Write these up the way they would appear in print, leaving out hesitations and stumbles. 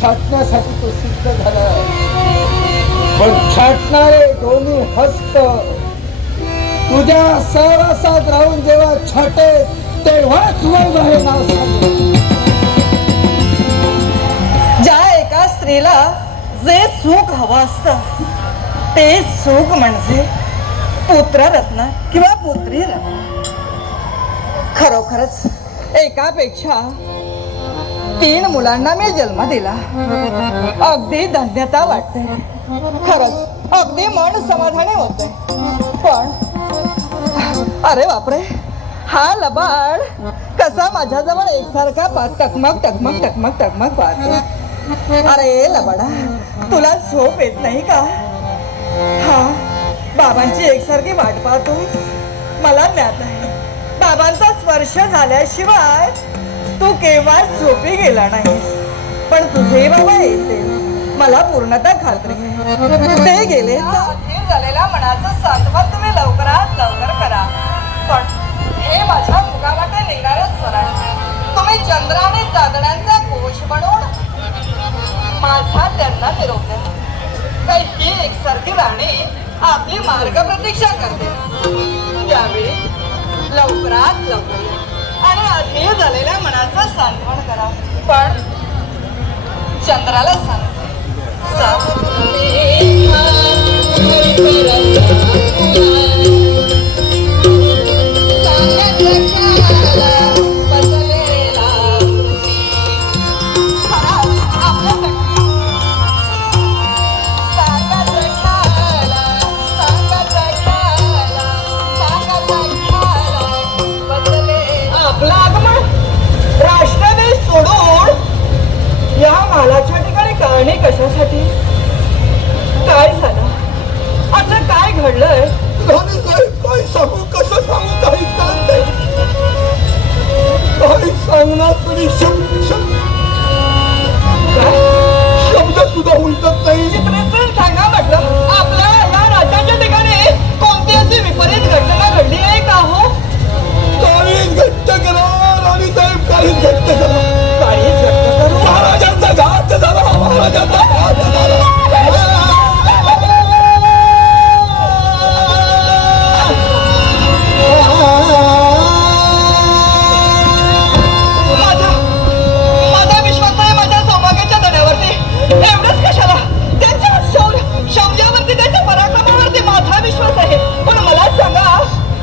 छाटण्यासाठी तो सिद्ध झाला. पण छाटणारे दोन्ही हस्त तुझ्या सहवासात राहून जेव्हा छाटे तेव्हाच मग हे नाव सांगेल. ज्या एका स्त्रीला जे सुख हवं असतं ते सुख म्हणजे पुत्ररत्न किंवा पुत्री रत्न. खरोखरच एकापेक्षा 3 मुलांना मी जन्म दिला. अगदी धन्यता वाटते. खरंच अगदी मन समाधानी होते. पण अरे बापरे, हा लबाड कसा माझ्याजवळ एकसारखा टकमक टकमक टकमक टकमक पाहतो. अरे लबाडा, तुला झोप येत नाही का? हा, बाबांची एकसारखी वाट पाहतो. मला ज्ञात आहे, बाबांचा स्पर्श झाल्याशिवाय तू केव्हाच झोपी गेला नाही. पण तुझे बाबा येतील, मला पूर्णतः खात्री आहे. ते गेले तर झालेल्या मनाचं सांत्वन तुम्ही लवकरात लवकर करा. पण हे माझ्या मुखावाटे निघणाऱ्या स्वरांचे तुम्ही चंद्र आणि चांदण्यांचा कोश बनवून माझा त्यांना निरोप द्या. काही ही एकसारखी राणी आपली मार्ग प्रतीक्षा करते. त्यावेळी लवकरात लवकर आणि आधी झालेल्या मनाचं सांत्वन करा. पण चंद्राला सांगते आपलं आगमन राष्ट्रदेश सोडून या मालाच्या ठिकाणी करणे कशासाठी? काय झालं? आता काय घडलंय? काय सांगू, कसं सांगू, काही कळत नाही. काही सांगणार तरी शब्द सुद्धा उलटत नाही. चित्रसेन सांगा म्हटलं, आपल्या या राज्याच्या ठिकाणी कोणती अशी विपरीत घटना घडली आहे का हो? काळीच घट्ट करा राणीसाहेब, काळीच घट्ट करा. काळीच घट्ट करू? महाराजांचा घात झाला, महाराजांचा घात झाला. माझा विश्वास आहे माझ्या सौभाग्याच्या धड्यावरती. एवढंच कशाला, त्यांच्या शौर्यावरती, त्यांच्या पराक्रमावरती माझा विश्वास आहे. पण मला सांगा,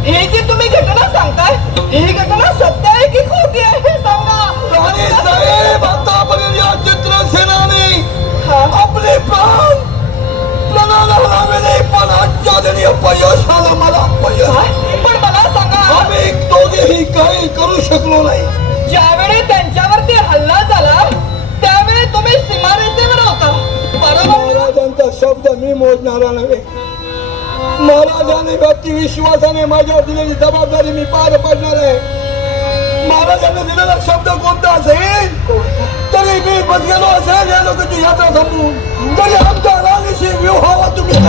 ही जी तुम्ही घटना सांगताय, ही घटना सत्य आहे की खोटी आहे हे सांगा. राणीसाहेब, आतापर्यंत या चित्रसेनाने आपले प्राण प्रणाला लावले, पण आजच्या दिनी अपयश आलं. मला अपयश. पण मला सांगा, आम्ही दोघेही काही करू शकलो नाही. ज्यावेळी त्यांच्यावरती हल्ला झाला त्यावेळी तुम्ही सीमारेषेवर होता, बरोबर? महाराजांचा शब्द मी मोजणारा नव्हे. महाराजांनी व्यक्ती विश्वासाने माझ्यावर दिलेली जबाबदारी मी पार पाडणार आहे. महाराजांनी दिलेला शब्द कोणता असेल तरी मी बदलेलो असेल. या लोकांची यात्रा संपवून तरी आमच्या राणीशी विवाह तुम्ही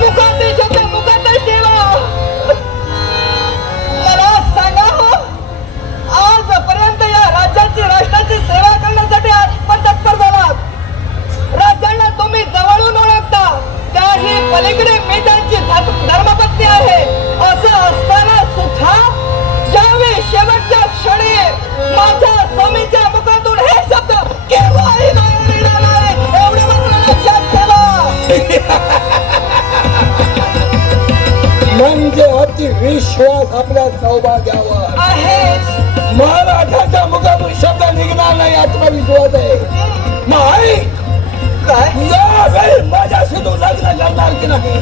मुखात शब्द मुखात ठेवा. मला सांगा हो, आजपर्यंत या राज्याची राष्ट्राची सेवा करण्यासाठी आपण तत्पर झालात. राज्यांना तुम्ही जवळून ओळखता, त्याही पलीकडे मी त्यांची धर्मपत्नी आहे. असं असताना सुद्धा ज्यावेळी शेवटच्या क्षणी माझ्या स्वामीच्या मुखातून हे शब्द केव्हाही बाहेर येणार नाही, एवढं मात्र लक्षात ठेवा. म्हणजे अति विश्वास आपल्या सौभाग्यावर आहे. महाराजांच्या मुखातून शब्द निघणार नाही, आत्मविश्वास आहे. नाही काय यावेळी माझ्याशी तू लग्न करणार की नाही?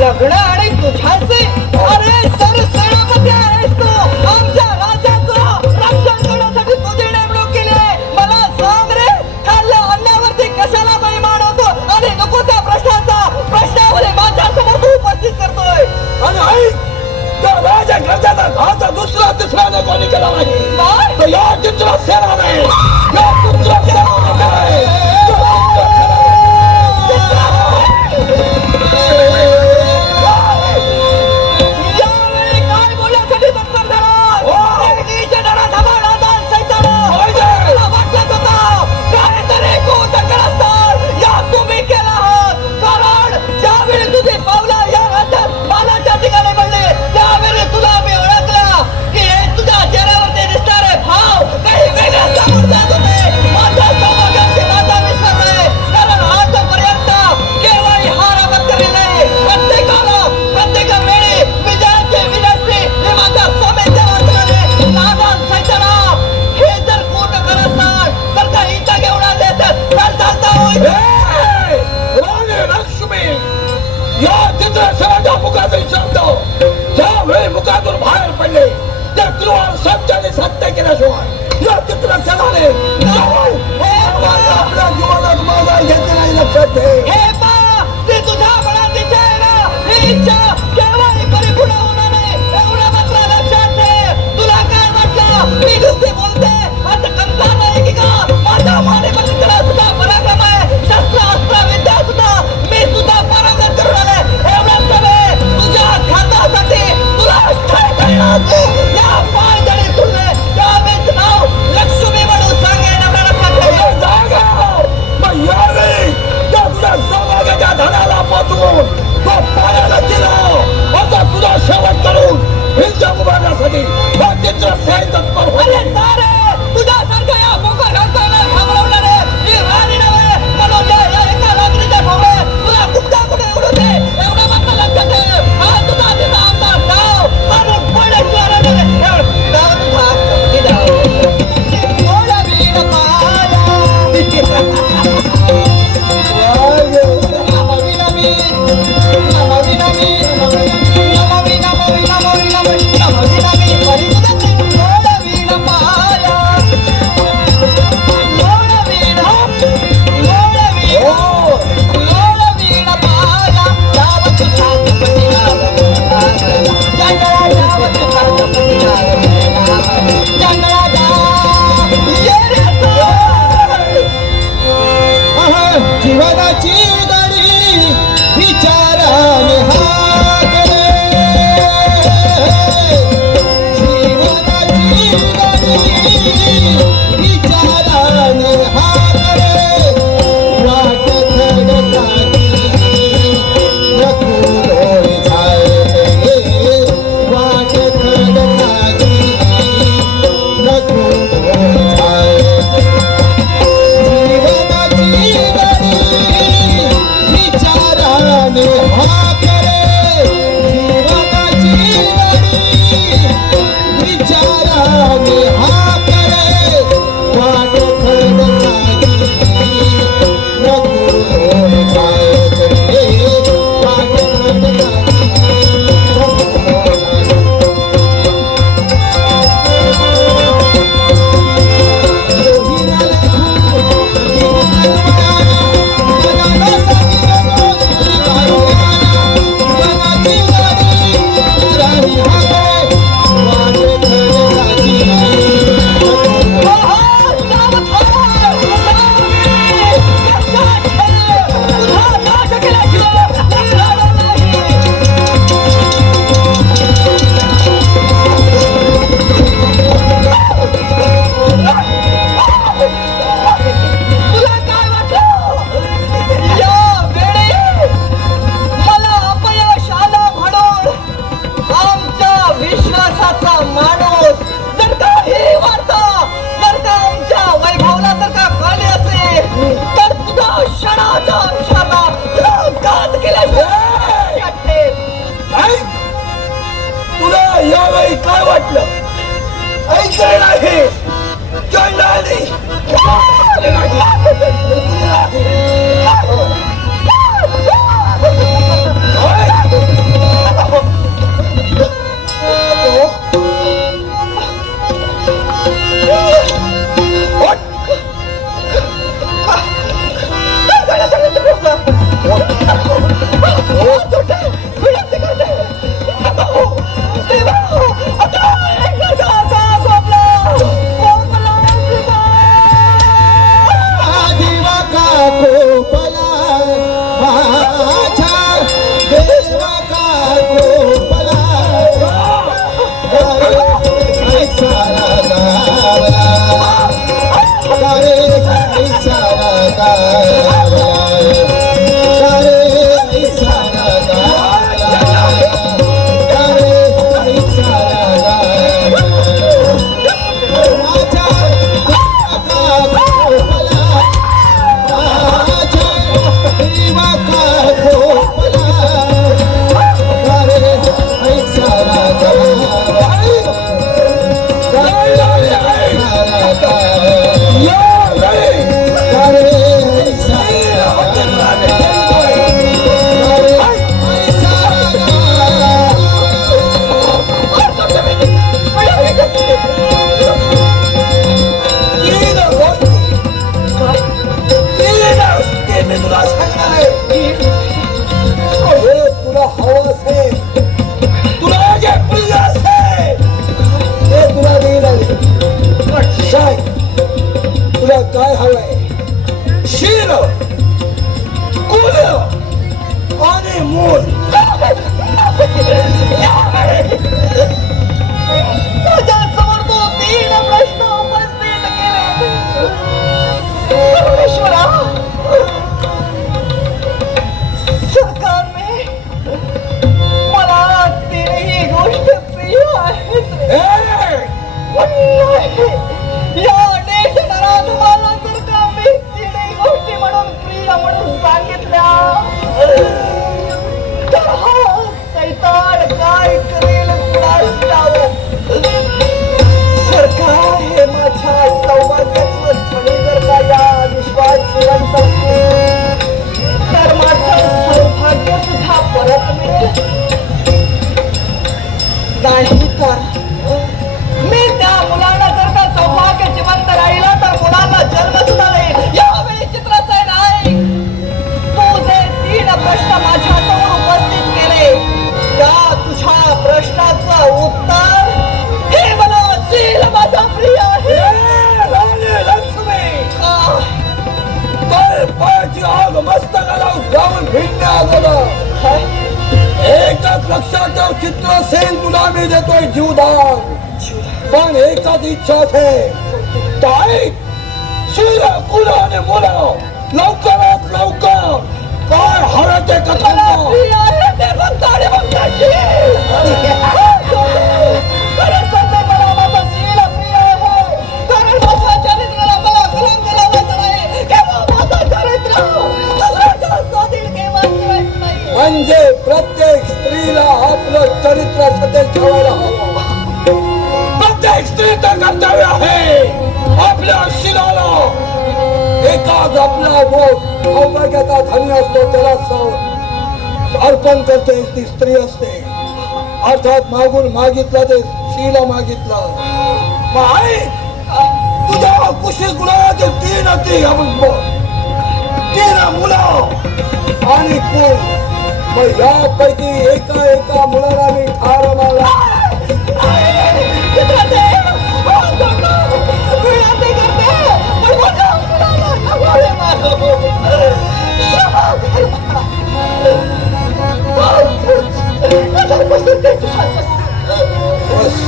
लग्न आणि तुझ्याचे? अरे सर सेनापती आहेस तू, आमच्या राज्याचं रक्षण करण्यासाठी तुझी नेमणूक केली आहे. मला सांग रे, खाल्ल्या अन्नावरती कशाला महिमान होतो आणि नको त्या प्रश्नावर माझ्यासमोर तू उपस्थित करतोय. आणि ऐक, त्या राजा ग्रंथाचा घात दुसरा तिसऱ्याने कोणी केला नाही, तर या चित्रसेनाने यावेळी काय बोलण्यासाठी तत्पर झाला? केल्याशिवाय या चित्रसेनाने आपल्या जीवनात मागा घेतले नाही. लक्षात ठेव. हे पा ती तुझ्या मनात दिसेल ही इच्छा केव्हाही परिपूर्ण होणार नाही एवढं मात्र लक्षात ठेव. तुला काय वाटलं मी नुसती बोलते असं कंसा नाही की का माझ्या मानेपलीकडे सुद्धा पराक्रम आहे. शस्त्र अस्त्र विद्या सुद्धा मी सुद्धा पारंगत करून आले. एवढंच नव्हे तुझ्या खातासाठी तुला काय करणार या पायदळी तुझे त्यावेळेस नाव लक्ष्मी म्हणून सांगेन. एवढं लक्षात ठेव. जागा मग यावेळी त्या तुझ्या सौभाग्याच्या धनाला पोचवून तो पाण्याला गेला आता तुझा शेवट करून हिंसा उभारण्यासाठी हा चित्रसेन तत्पर होईल. अरे सारे तुझ्यासारख्या या मोका घालताना थांबवणारे ही राणी नव्हे म्हणून या एका रात्रीच्या भोवरे तुला कुठं कुठे उडू दे एवढं मात्र लक्षात ठेव. हा तुझा तिचा आमचा डाव आणि पडेश्वराने डाव तुझा किती डाव थोडा वीण पाया जीवनाची गाडी विचाराने हाकले. जीवनाची गाडी विचाराने हाकले. वाट खडकाची नको जाए. वाट खडकाची नको जाए. विचाराने हा करे जीवनाची गाडी विचाराने हा करे. वाट खडकाची नको जाए करे. वाट खडकाची नको जाए. तुला काय वाटलं या वेळी मला अपयश आलं म्हणून आमच्या विश्वासाचा माणूस जर का ही वार्ता जर का आमच्या वैभवला जर का कळली असेल तर तुझा क्षणाच्या अंशाला तुला घात केल्याशिवाय ऐक, तुला यावेळी काय वाटलं? ऐकलं नाही चंडाली आदिवा काको तुला काय हवंय? शील, कुल आणि मूल. तुझ्या समोर तो 3 प्रश्न उपस्थित केले. परमेश्वरा, सरकारने मला 3ही गोष्ट प्रिय आहेत रे. पण नाही, या देशभरात मला जर का मी 3ही गोष्टी म्हणून प्रिय म्हणून सांगितल्या तर हा सैतान काय करेल कुणास ठाऊक. सरकार हे माझ्या सौभाग्याचं स्थळी जर का या विश्वात जिवंत असेल तर माझं सौभाग्य सुद्धा परत मिळेल. नाही तर मी त्या मुलांना जर का सौभाग्य जिवंत राहिला तर मुलांना जन्म सुद्धा देईल. यावेळी चित्राचं नाही, तू जे 3 प्रश्न माझ्या समोर उपस्थित केले त्या तुझ्या प्रश्नाचं उत्तर हे मला असेल माझा प्रिय आहे. राणी लक्ष्मी, का? पायाची आग मस्तकाला जाऊन भिडण्या अगोदर एकच लक्षात ठेव, चित्रसेन तुला मी देतोय जीवदान. पण एकच इच्छा आहे, ताई शील, कुल आणि मुलं लवकरात लवकर काय हवं ते कथा. प्रिय आहे ते फक्त आणि फक्त शील. खरं सांगते, मला माझं शील प्रिय आहे. कारण माझ्या चरित्राला मला कलंक लावायचा नाही. केव्हा माझं चरित्र दुसऱ्याच्या स्वाधीन केव्हाच करायचं नाही. म्हणजे प्रत्येक स्त्रीला आपलं चरित्र सतेज ठेवायला हवं. प्रत्येक स्त्रीचं कर्तव्य आहे आपल्या शिलाला एकाच आपला बोट सौभाग्याचा धनी असतो त्याला अर्पण करते ती स्त्री असते. अर्थात मागून मागितलं ते शीला मागितलं. मग आई, तुझ्या कुशी गुलाचे 3 मुलं आणि कुल. मग यापैकी एका मुलाला मी ठार मारला.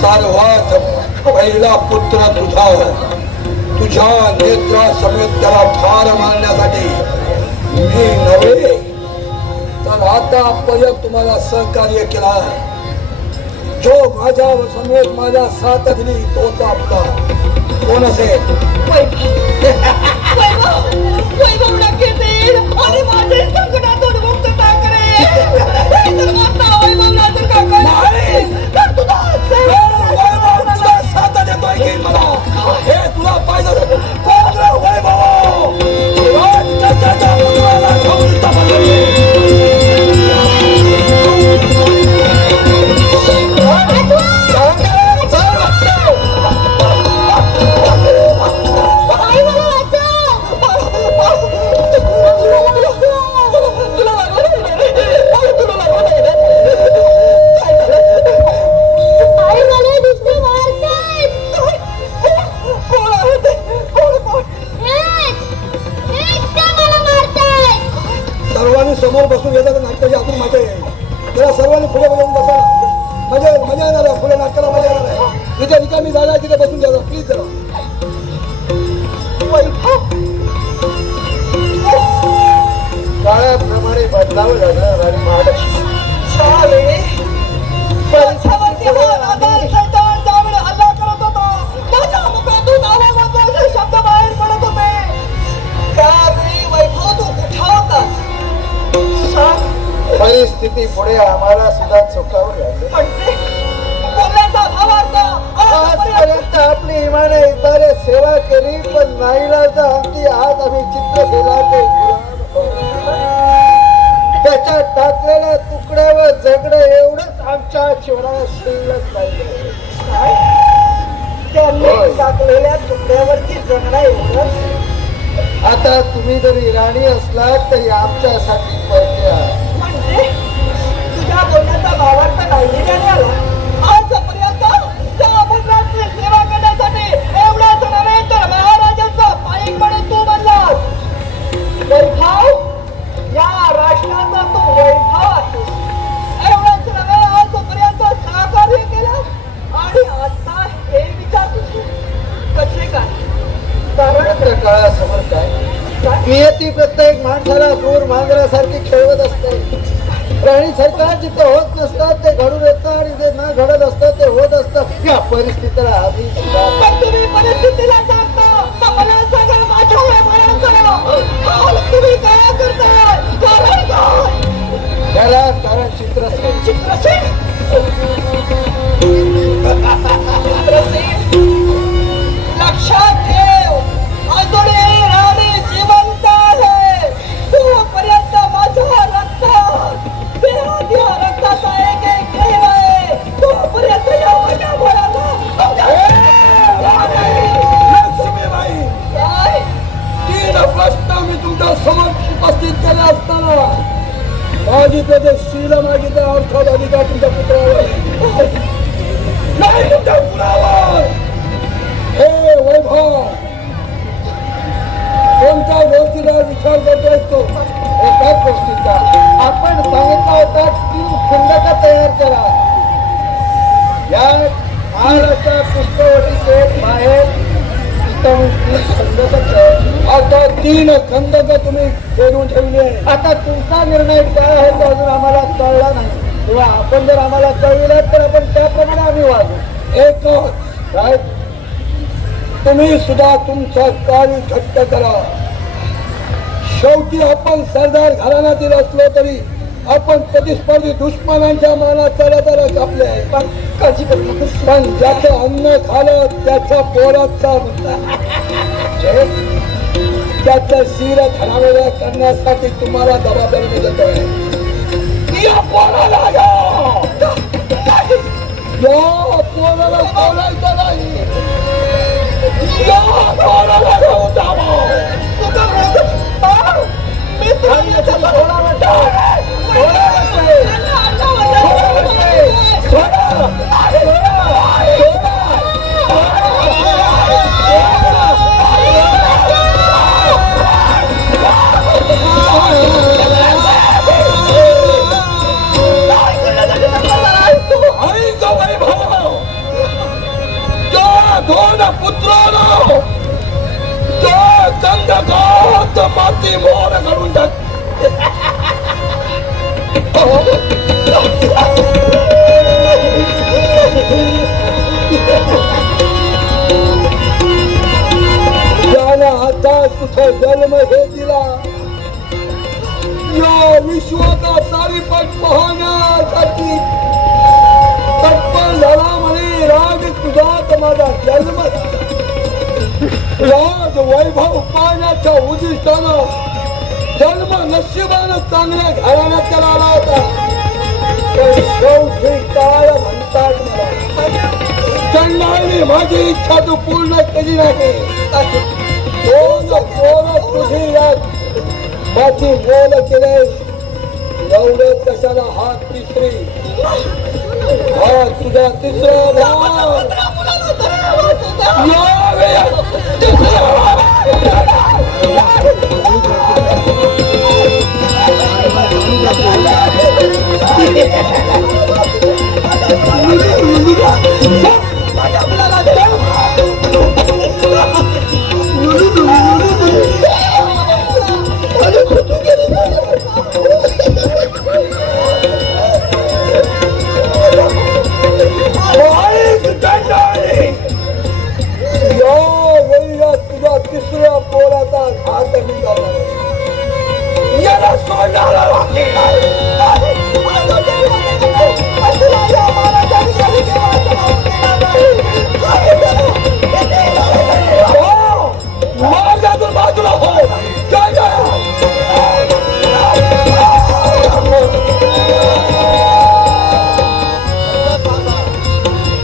सर्वात पहिला पुत्र तुझ्या नेत्रासमेत त्याला ठार मारण्यासाठी मी नव्हे तर आतापर्यंत तुम्हाला सहकार्य केला. जो माझ्या समेत माझ्या साथ दिली तोच आपला कोण असेल? वैभव नक्कीच येईल आणि माझे संकटातून मुक्तता करेल. वैभवला जर का कळलं तर तुझा साथ देतोय की मला हे तुला पाहिजे वैभव राजकाच्या मुलाला घेऊन समोर बसून येतात नाटकाची आतून मजा येईल. त्याला सर्वांनी पुढे बघून बसा. मजा येणार आहे. पुढे नाटकाला मजा येणार आहे. जिथे रिकामी जागा आहे तिथे बसून द्या प्लीज. जरा काळाप्रमाणे बदलावं लागणार आणि महालक्ष्मी हल्ला करत होता. माझ्या मुखातून आवाजाचे शब्द बाहेर पडत होते. त्यावेळी वैभव तू कुठे होतास? परिस्थिती पुढे आम्हाला सुद्धा चुकावं लागली. म्हणजे बोलण्याचा भावार्थ आजपर्यंत आपली इमाने इतरे सेवा केली पण नाईलाजा अंती आज आम्ही चित्रसेना ते त्याच्या टाकलेल्या तुकड्यावर जगणं एवढंच आमच्या जीवनात शिल्लक पाहिजे. त्यांनी टाकलेल्या तुकड्यावरती जगणं एवढंच. आता तुम्ही जरी राणी असलात तरी आमच्यासाठी पडले आहात. म्हणजे तुझ्या बोलण्याचा भावार्थ नाही आला. आजपर्यंत त्या अभद्राची सेवा करण्यासाठी एवढाच नव्हे तर महाराजांचा पायी प्रत्येक काळासमोर काय नियती प्रत्येक माणसाला क्रूर मांजरासारखी खेळवत असते. प्राणी सरकार जिथे होत नसतात ते घडून येतं आणि जे न घडत असतं ते होत असतं. या परिस्थितीला आम्ही पण तुम्ही परिस्थितीला सांगता तर मला सांगा माझ्या वयाचं तुम्ही काय करताय? कारण काय? त्याला कारण चित्रसेन. चित्रसेन लक्षात ठेव अजूनही राणी जिवंत आहे. तोपर्यंत माझ्या रक्तात देहात या रक्ताचा एक एक थेंब आहे. तोपर्यंत या माझ्या लक्ष्मीबाई, काय 3 प्रश्न मी तुमच्या समोर उपस्थित केले असताना मागितलं ते शील मागितलं अर्थात अधिकार तुमच्या पुत्रावर नाही, तुमच्या मुलावर. हे वैभव, कोणत्या गोष्टीला विचार करतोय तो? एकाच गोष्टीचा. आपण सांगितलं होता 3 खंडक तयार करा. या महाराष्ट्र पुष्पवटीचे बाहेर आता 3 खंडक तुम्ही फेरून ठेवले. आता तुमचा निर्णय काय आहे तो अजून आम्हाला कळला नाही, किंवा आपण जर आम्हाला कळविलं तर आपण त्याप्रमाणे आम्ही वागू. एकच काय, तुम्ही सुद्धा तुमचा काळ घट्ट करा. शेवटी आपण सरदार घराण्यातील असलो तरी आपण प्रतिस्पर्धी दुश्मनांच्या मानात चढताना कापले आहे. पण ज्याचं अन्न खालं त्याच्या पोराचा मुद्दा त्याचं शिर खरावेला करण्यासाठी तुम्हाला जबाबदारी मी देतोय. या पोराला या पोराला बोलायचं नाही. या पोराला घेऊन जावं. पुत्रानो गंधकात माती मोर करून टाक. ज्याला आता तुझा जन्म हे दिला या विश्वाचा सारीपट पाहण्यासाठी तत्पर झाला म्हणे राग तुझात माझा जन्म. राज वैभव पाहण्याच्या उद्दिष्टानं जन्म नशिबानं चांगल्या घराण्यात त्याला आला होता. शेवटी काय म्हणतात मला चंडाळी माझी इच्छा तू पूर्ण केली नाही. तुझी यात माझी मोल केले. एवढं कशाला हात तिसरी हा तुझा तिसरा भाग तिसऱ्या पोराचा घात निघाला. याला सोडणारा माझ्यातून बाजूला हो.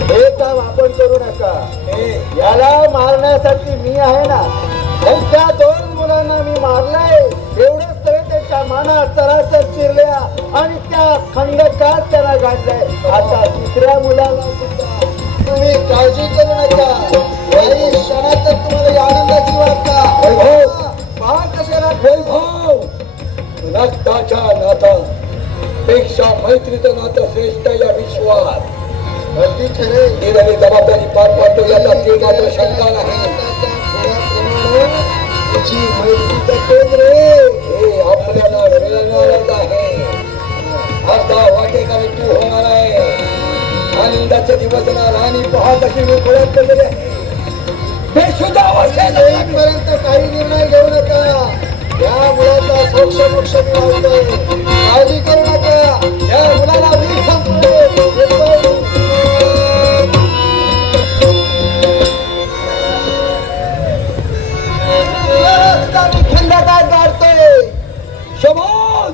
हे काम आपण करू नका. याला मारण्यासाठी मी आहे ना. त्या 2 मुलांना मी मारलाय एवढंच तरी त्याच्या मानात चराचर चिरल्या आणि त्या खंडकात त्याला गाठलाय. आता 3ऱ्या मुलाला सुद्धा तुम्ही काळजी करू नका. काही क्षणात तुम्हाला आनंदाची वार्ता. वैभव पहा कशाला वैभव रक्ताच्या नातं पेक्षा मैत्रीचं नातं श्रेष्ठ या विश्वात. अगदी खरे. जबाबदारी पार पाडतो याचा मात्र शंका नाही. आमची मैत्रीचं केंद्र हे आपल्याला मिळणारच आहे. अर्धा वाटेकाने तू होणार आहे. आनंदाचे दिवस येणार आणि पाहता की मी खोळ्यात पडलेले आहे. बेशुद्ध अवस्थेत पर्यंत काही निर्णय घेऊ नका. या मुलाचा सोक्ष मोक्ष मी लावतोय. काळजी करू नका. या मुलाला मी संपतो. खंडात गाडतोय. शोभन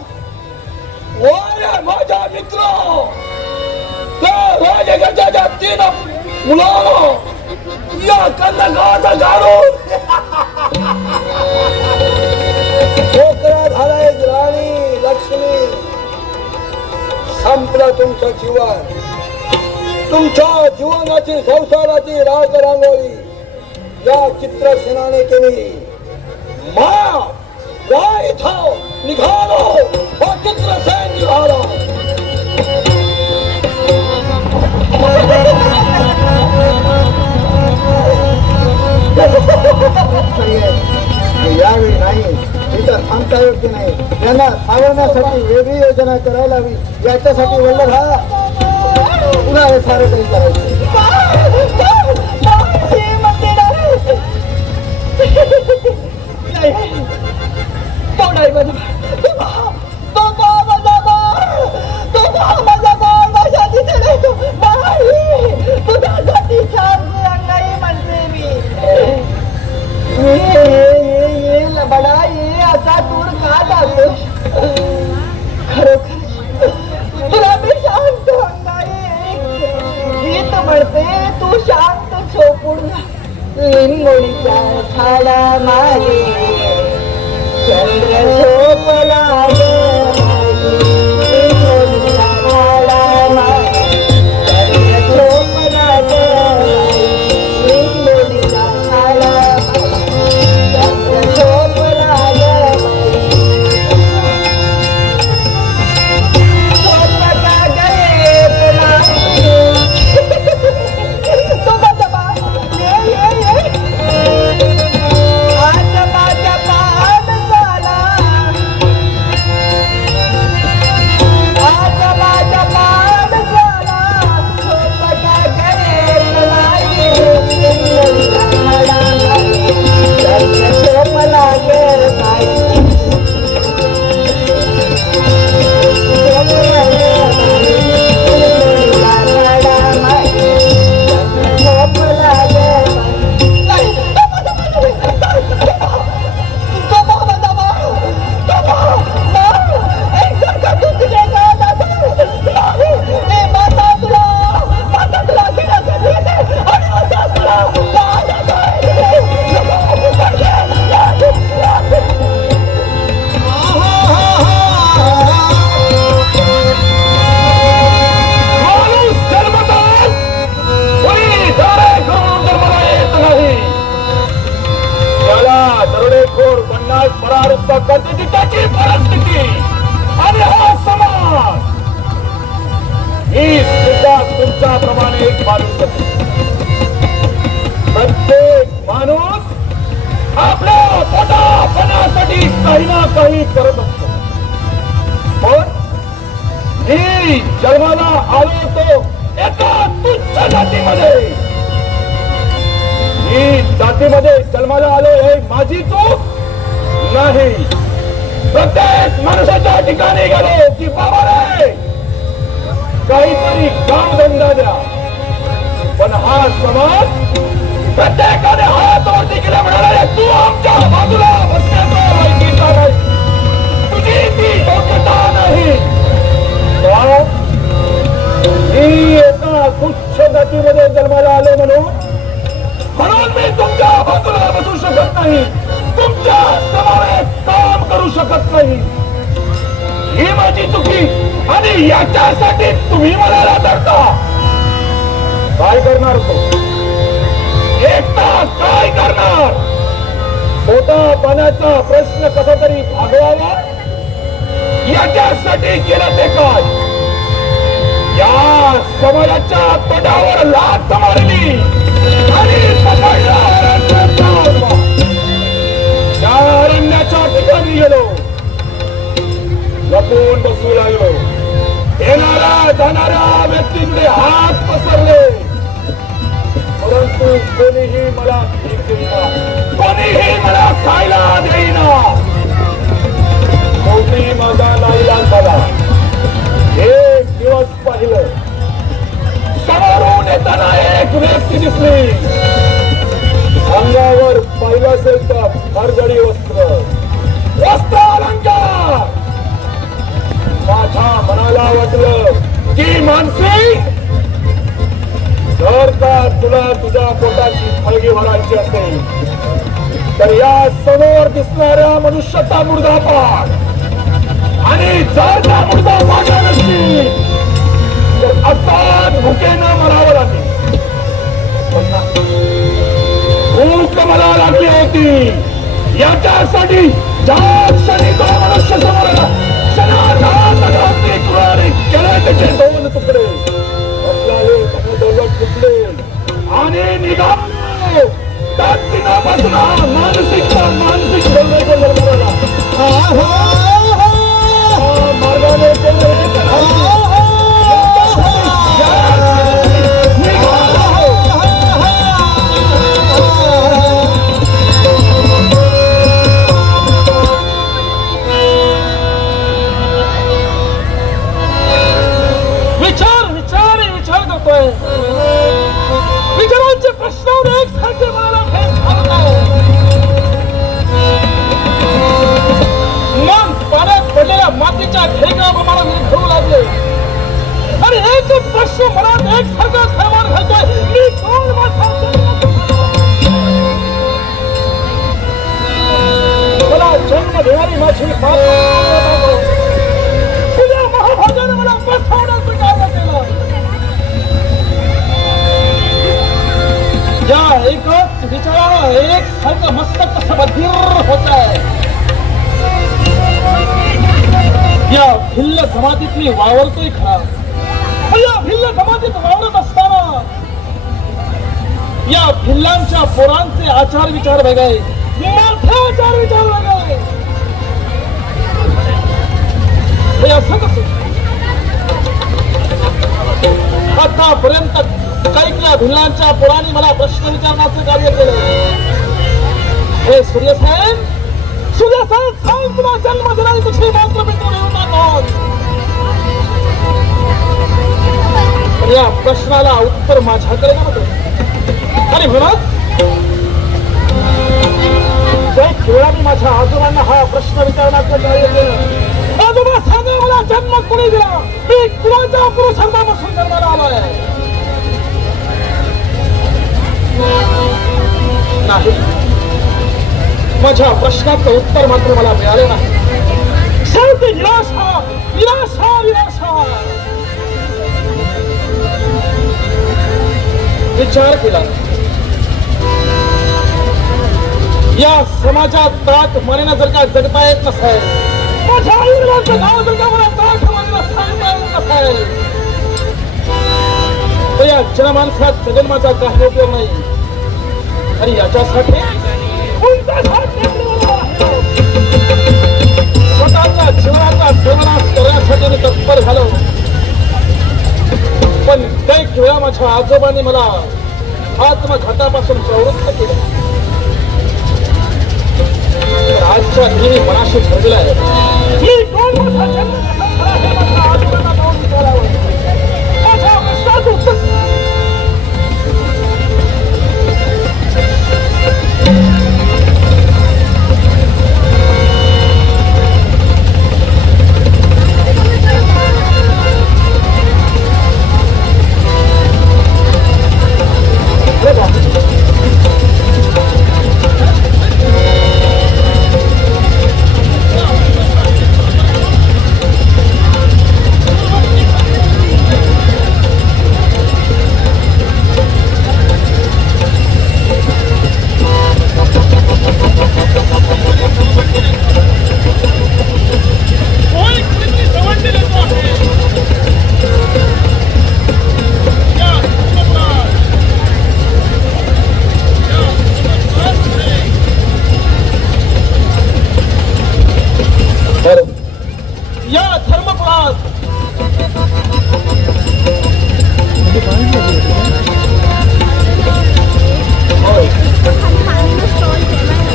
ओरे माझ्या मित्र राजगडाच्या 3 मुलांनो या कंदकाचा गाडून छोकरा झालाय राणी लक्ष्मी. संपलं तुमचं जीवन. तुमच्या जीवनाची संसाराची राग रांगोळी या चित्रसेनाने केली. मा इथं निघालो हा चित्रसेन निघालो. यावेळी नाही इथं थांबता योग्य नाही. त्यांना सावरण्यासाठी वेगळी योजना करायला हवी. याच्यासाठी वल्लभ हा पुन्हा हे सारं काही करायचं. तू शांत झोपून लिंगोळीच्या झाडा मागे चंद्र झोपला लिंगोळीच्या झाडा मागे चंद्र झोपला लिंगोळीच्या झाडा चंद्र झोपला झोपला गए त्याची परिस्थिती आणि हा समाज ही सुद्धा तुमच्याप्रमाणे एक माणूस असतो. प्रत्येक माणूस आपल्या पोटापाण्यासाठी काही ना काही करत असतो. पण मी जन्माला आलो तो एका तुच्छ जातीमध्ये. मी जातीमध्ये जन्माला आलो हे माझी चूक नाही. प्रत्येक माणसाच्या ठिकाणी गेलो की बाबा रे काहीतरी कामधंदा द्या. पण हा समाज प्रत्येकाने हात वरती केला म्हणाला तू आमच्या बाजूला बसण्याचा लायकीचा नाही. तुझी ती योग्यता नाही. मी एका तुच्छ जातीमध्ये जन्माला आलो म्हणून मी तुमच्या बाजूला बसू शकत नाही. तुमच्या समोर काम करू शकत नाही. ही माझी चुकी आणि याच्यासाठी तुम्ही मला लादरता. काय करणार तो एकटा काय करणार. पोटा पाण्याचा प्रश्न कसा तरी भागवावा याच्यासाठी केलं ते काय. या समाजाच्या तोंडावर लाथ मारली आणि पकडला. त्या लपून बसू लागलो. येणाऱ्या जाणाऱ्या व्यक्तींकडे हात पसरले, परंतु कोणीही मला भीक देईना, कोणीही मला खायला देईना. शेवटी माझा नाईलाज झाला. एक दिवस पाहिलं, समोरून येताना एक व्यक्ती दिसली. अंगावर पाहिलं असेल तर हरजडी वस्त्र अलंकार. माझ्या मनाला वाटलं की मानसी, जर का तुला तुझ्या पोटाची फळगी भरायची असेल तर या समोर दिसणाऱ्या मनुष्याचा मुर्दा पाड, आणि जर त्या मुर्दा पाडला नसतील तर असाच भुकेनं मरावं लागेल. भूक मला लागली होती. याच्यासाठी ज्या क्षणी तो मनुष्य समोर आला, केले त्याचे दोन तुकडे असले, त्याने दोन तुकडे आणि निघाले. दिनापासून मानसिक मार्गाने विचारांचे प्रश्न एक सारखे मला मन पाण्यात पडलेल्या मातीच्या ढेगा मला घेऊ लागले, आणि एक प्रश्न मनात एक सारखा थैमान घालतोय, मी कोण? मला जन्म देणारी माझी तुझ्या महाभागाने मला बसवण्याचं कार्य केलं. या एकच विचाराला एक सारखं मस्तक कसं बधीर होत आहे. या भिल्ल समाधीत मी वावरतोय खरा, पण या भिल्ल समाधीत वावरत असताना या भिल्लांच्या पोरांचे आचार विचार वेगळे, माझे आचार विचार वेगळे. हे असं कसं? आतापर्यंत कैकल्या भिल्लांच्या पोरांनी मला प्रश्न विचारण्याचं कार्य केलं. हे सूर्यसेन सांग, तुला जन्म देणारी तुझी मात्र मित्र या प्रश्नाला उत्तर माझ्याकडे नव्हतं. आणि म्हणत कैक वेळाने माझ्या आजोबांना हा प्रश्न विचारण्याचं कार्य केलं. आजोबा सांगा, मला जन्म कोणी दिला? मी कुणाच्या पुरुषांपासून जन्माला आलोय? नाही, माझ्या प्रश्नाचं उत्तर मात्र मला मिळाले नाही. शेवटी निराशा निराशा निराशा. विचार केला, या समाजात त्राट मानेनं जर का जगता येत नसेल, माझ्या आईवडिलांचं नाव जर का मला त्राट मानेनं सांगता येत नसेल, तर या जनमानसात जन्माचा काही उपयोग नाही. आणि याच्यासाठी स्वतःच्या जीवनाचा देवनाश करण्यासाठी मी तत्पर झालो. पण कैक वेळा माझ्या आजोबांनी मला आत्मघातापासून प्रवृत्त केलं. आजच्या दिनी मनाशी ठरलेलं आहे, मी कोण? माझा जन्म कसा झाला हे माझ्या आजोबांना जाऊन विचारावं. माझ्या प्रश्नाचं उत्तर या धर्मपुरात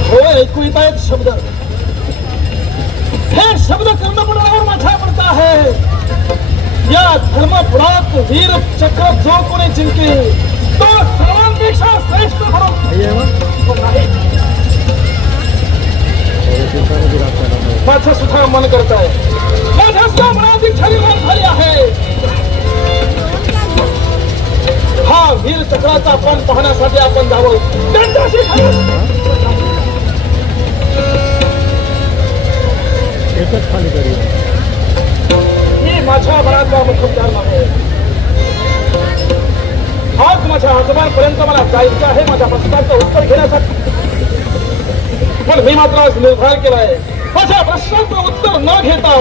हो ऐकू येत आहेत शब्द. हे शब्द कर्णपुरावर माझ्या पडत आहे. या धर्मपुरात वीर चक्र जो कोणी जिंके तो सर्वांपेक्षा श्रेष्ठ म्हणून नाही. माझं सुद्धा मन करत आहे. माझ्या सुद्धा मनात इच्छा निर्माण झाली आहे. हा वीर चक्राचा पण पाहण्यासाठी आपण जावं. त्यांच्याशी मी माझ्या मनातला मुख्यकार नाही. आज माझ्या आजोबांपर्यंत मला जायचं आहे माझ्या प्रश्नाचं उत्तर घेण्यासाठी. पण मी मात्र आज निर्धार केलाय माझ्या प्रश्नाचं उत्तर न घेता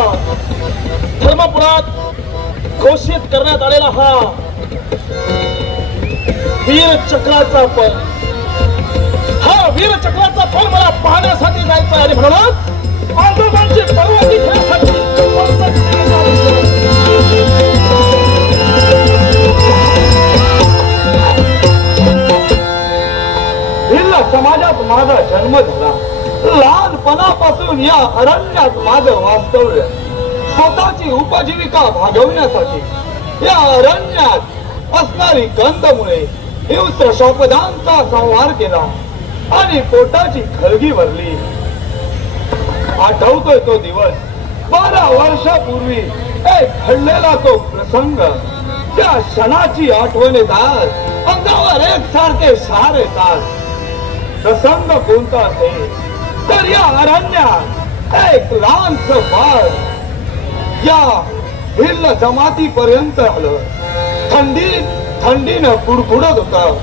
धर्मपुरात घोषित करण्यात आलेला हा वीर चक्राचा पण हा वीर चक्राचा पण मला पाहण्यासाठी जायचं आहे. आणि म्हणूनच आजोबांची परवानगी घेण्यासाठी समाजात माझा जन्म झाला. लहानपणापासून या अरण्यात माझं वास्तव्य स्वतःची उपजीविका भागवण्यासाठी या अरण्यात असणारी कंदमुळे हिंस्र शापदांचा संहार केला आणि पोटाची खळगी भरली. आठवतोय तो दिवस. 12 वर्षापूर्वी एक घडलेला तो प्रसंग. त्या क्षणाची आठवण येतात अंगावर एकसारखे सार येतात. प्रसंग कोणता असेल तर या अरण्यात एक लहानस बाळ या भिल्ल जमातीपर्यंत आलं. थंडीनं कुडकुडत होतं.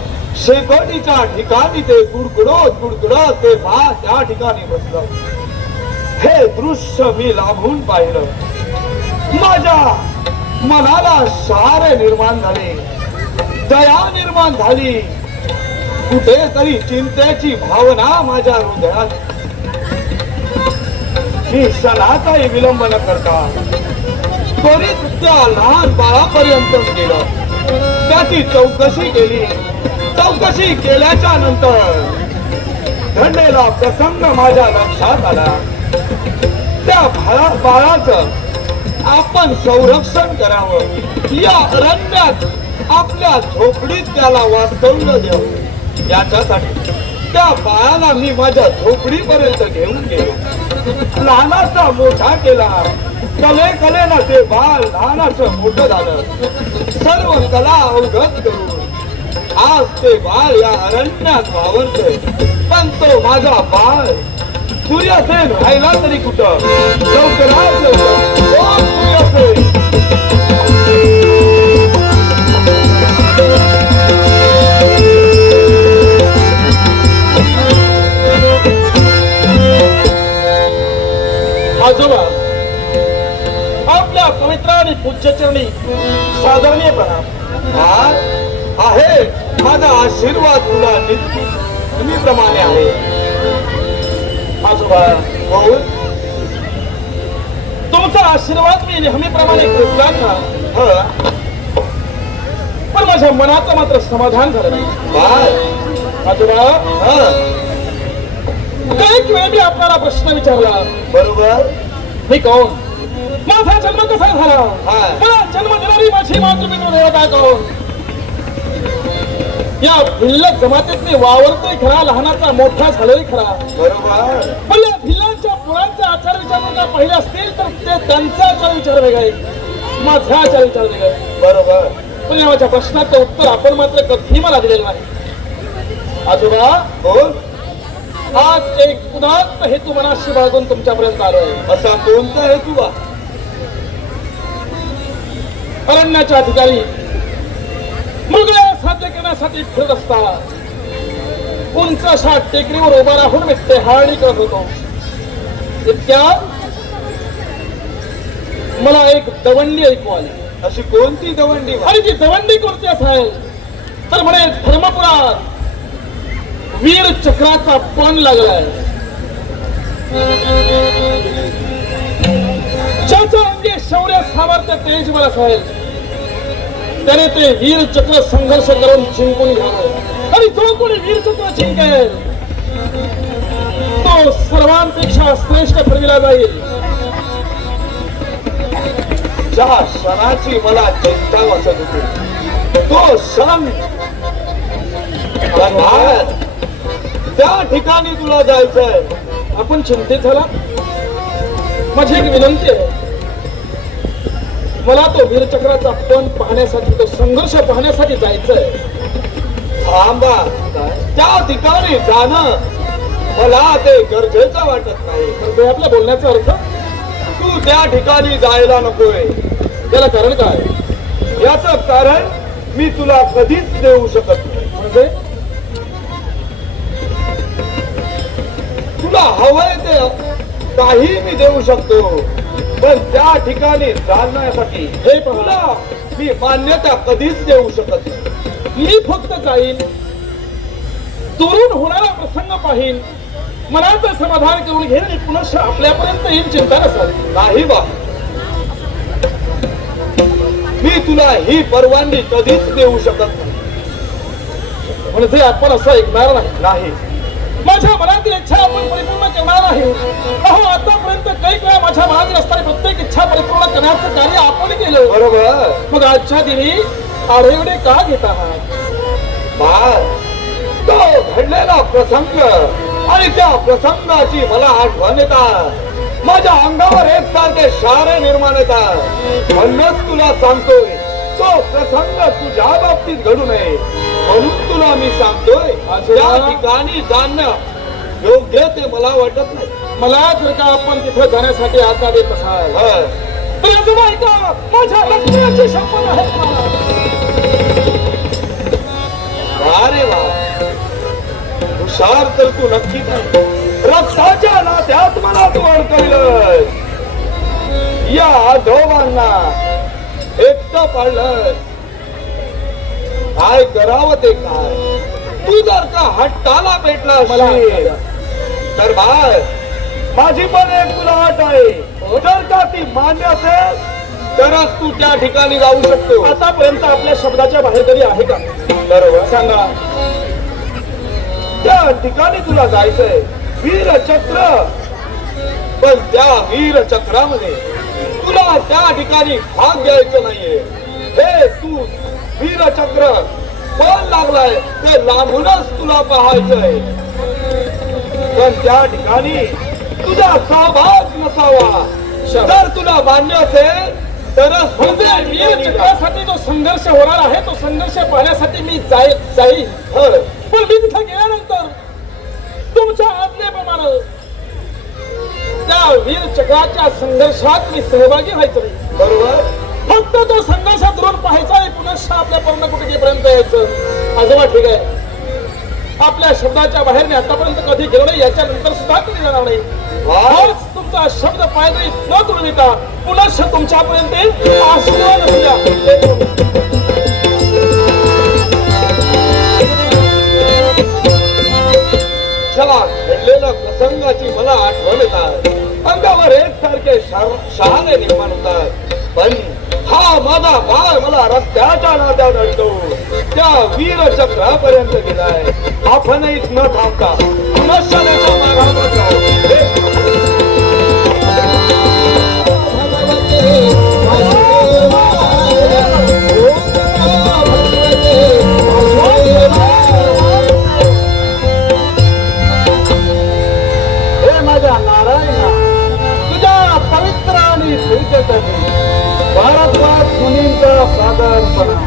शेकोटीच्या ठिकाणी ते कुडकुडत ते बाळ त्या ठिकाणी बसलं. हे दृश्य मी लांबून पाहिलं. माझ्या मनाला सारे निर्माण झाले. दया निर्माण झाली. कुठेतरी चिंतेची भावना माझ्या हृदयात. मी क्षणाचाही विलंब न करता त्वरित त्या लहान बाळापर्यंत गेलो. त्याची चौकशी केली. चौकशी केल्याच्या नंतर घडलेला प्रसंग माझ्या लक्षात आला. त्या बाळाचं आपण संरक्षण करावं. या अरण्यात आपल्या झोपडीत त्याला वास्तव्य द्यावं. याच्यासाठी त्या बाळाला मी माझ्या झोपडीपर्यंत घेऊन गेलो. लहानाचा मोठा केला. कलेनं ते बाळ लहानाचं मोठं झालं. सर्व कला अवगत करून आज ते बाळ या अरण्यात वावरतोय. पण तो माझा बाळ सूर्यसेन राहिला तरी कुठं. लवकरात लवकर ओ सूर्यसेन. आजोबा आपल्या पवित्र आणि पूज्यचरणी सादरणीय प्रणाम. आहे माझा आशीर्वाद तुला नेहमीप्रमाणे आहे. आजोबा भाऊ तुमचा आशीर्वाद मी नेहमीप्रमाणे घेतला ना. पण माझ्या मनाचं मात्र समाधान झालं नाही. आजोबा काही वेळ मी आपल्याला प्रश्न विचारला. बरोबर. मी कोण. माझा जन्म कसा झाला. मला जन्म देणारी माझी मातृपितृ देवता कोण. या भिल्ल जमातीत मी वावरतोय खरा. लहानाचा मोठा झालोय खरा. बरोबर. पण या भिल्लांच्या मुलांचे आचार विचार जर पाहिले असतील तर ते त्यांचा आचार विचार वेगळे माझा आचार विचार वेगळे. बरोबर. पण या माझ्या प्रश्नाचं उत्तर आपण मात्र कधी मला दिलेलं नाही. आजोबा बोल. आज एक उदात्त हेतू मनाशी बाळगून तुमच्यापर्यंत आलोय. असा कोणता हेतू बा. अरण्याच्या ठिकाणी मृगया साध्य करण्यासाठी फिरत असताना उंच अशा टेकडीवर उभा राहून मी टेहाळणी करत होतो. इतक्या मला एक दवंडी ऐकू आली. अशी कोणती दवंडी. आणि ती दवंडी कोणती असेल तर म्हणे धर्मपुरात वीर चक्राचा पण लागलाय. ज्याचा जे शौर्य सामर्थ्य तेज बल असेल त्याने ते वीर चक्र संघर्ष करून जिंकून घ्यावं आणि जो कोणी वीर चक्र जिंकेल तो सर्वांपेक्षा श्रेष्ठ ठरविला जाईल. ज्या क्षणाची मला चिंता वाटत होती तो क्षण अर्थात त्या ठिकाणी तुला जायचंय. आपण चिंतित झाला. माझी एक विनंती आहे, मला तो वीरचक्राचा पण पाहण्यासाठी तो संघर्ष पाहण्यासाठी जायचंय. थांबा, त्या ठिकाणी जाणं मला ते गरजेचं वाटत नाही. तर ते आपल्या बोलण्याचा अर्थ तू त्या ठिकाणी जायला नकोय. त्याला कारण काय? याचं कारण मी तुला कधीच देऊ शकत नाही. म्हणजे तुला हवंय ते काही मी देऊ शकतो, पण त्या ठिकाणी जाण्यासाठी हे तुला पहा, मी मान्यता कधीच देऊ शकत नाही. मी फक्त जाईन, दुरून होणारा प्रसंग पाहीन, मनाचं समाधान करून घेईन आणि पुन्हा आपल्यापर्यंत येईल. चिंता नसावी. नाही बा, मी तुला ही परवानगी कधीच देऊ शकत नाही. म्हणजे आपण असं ऐकणार नाही. नाही, माझ्या मनातील इच्छा आपण परिपूर्ण करणार नाही. अहो, आतापर्यंत काही वेळा माझ्या मनातील असणारी प्रत्येक इच्छा परिपूर्ण करण्याचं कार्य आपण केलं. बरोबर. मग आजच्या दिनी आढेवडे का घेत आहात? बा, तो घडलेला प्रसंग आणि त्या प्रसंगाची मला आठवण येतात. माझ्या अंगावर एकसारखे शारे निर्माण येतात. म्हणूनच तुला सांगतोय, तो प्रसंग तुझ्या बाबतीत घडू नये म्हणून तुला मी सांगतोय. त्या ठिकाणी जाणं योग्य ते मला वाटत नाही. मला जर का आपण तिथे जाण्यासाठी आज्ञा देत असाल हं. तर आजोबा ऐका, माझ्या लक्ष्मीची शपथ आहे तुम्हाला. अरे वा, हुशार तर तू नक्कीच आहे. रक्ताच्या नात्यात मला तू अडकविलंस. या दोघांना एकटं पाडलं. काय करावं ते काय? तू जर का हट्टाला पेटला मला असशील, तर बाळ माझी पण एक तुला अट आहे. जर का ती मान्य असेल तरच तू त्या ठिकाणी जाऊ शकतो. आतापर्यंत आपल्या शब्दाच्या बाहेर कधी आहे का? बरोबर. सांगा. त्या ठिकाणी तुला जायचंय, वीरचक्र. पण त्या वीरचक्रामध्ये तुला त्या ठिकाणी भाग घ्यायचं नाहीये. हे तू वीरचक्र पण लागलाय ते लांबूनच तुला पाहायचंय. पण त्या ठिकाणी तुझा सहभाग नसावा. जर तुला मान्य असेल तरच म्हणजे वीरचक्रासाठी जो संघर्ष होणार आहे तो संघर्ष पाहण्यासाठी मी जाईल. हं. पण मी तिथे गेल्यानंतर तुमच्या आज्ञेप्रमाणे त्या वीरचक्राच्या संघर्षात मी सहभागी व्हायचं नाही. बरोबर. फक्त तो संघर्षात दुरून पाहायचा आणि पुनश्च आपल्या पर्णकुटिकेपर्यंत यायचं. आजोबा ठीक आहे, आपल्या शब्दाच्या बाहेर मी आतापर्यंत कधी गेलो नाही, याच्यानंतर सुद्धा कधी जाणार नाही. हाच तुमचा शब्द पायदळी न तुडविता पुनश्च तुमच्यापर्यंत येईल. आशीर्वाद असू द्या. चला, घडलेल्या प्रसंगाची मला आठवण येतात. अंगावर एकसारखे शहाणे निर्माण होतात. पण हा माझा बाळ मला रक्ताच्या नात्यात अडतो. त्या वीरचक्रापर्यंत गेलाय. आपणही न थांबता पुनश्च त्याच्या मागावर जाऊ. हे माझ्या नारायणा, तुझ्या पवित्र आणि प्रीतीसाठी भारतवाद मुनींचा सादरपणा.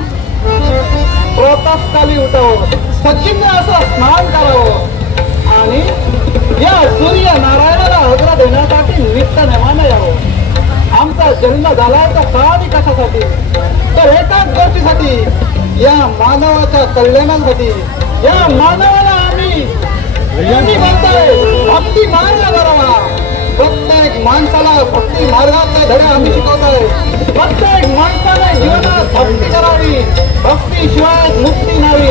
प्रातःकाली उठावं, सचिनने असं स्नान करावं आणि या सूर्य नारायणाला हजरा देण्यासाठी नित्य नेमानं यावं. आमचा जन्म झाला तर प्राणी कशासाठी? तर एकाच गोष्टीसाठी, या मानवाच्या कल्याणासाठी. या मानवाला आम्ही म्हणतोय भक्ती मार्ग करावा. प्रत्येक माणसाला भक्ती मार्गाचे धडे आम्ही शिकवतोय. प्रत्येक माणसाने जीवनात भक्ती करावी. भक्तीशिवाय मुक्ती नाही.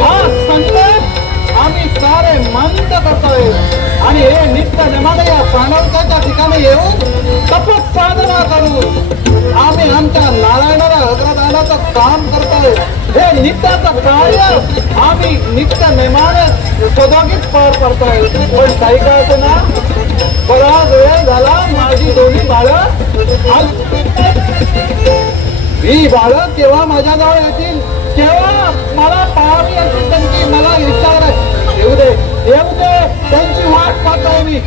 हा संदेश आम्ही सारे मान्य करतोय. आणि हे नित्य नेमाने या प्राणवताच्या ठिकाणी येऊन तपस साधना करू. शिकवण्याचं कार्य आम्ही नित्य नेमाने सदोगीत पार पडतोय. पण काही काय होतं ना, बराच वेळ झाला माझी दोन्ही बाळं ही बाळं केव्हा माझ्याजवळ येतील, केव्हा मला पाहावी अशी त्यांची मला इच्छा आहे. येऊ दे येऊ दे, त्यांची वाट पाहतोय मी.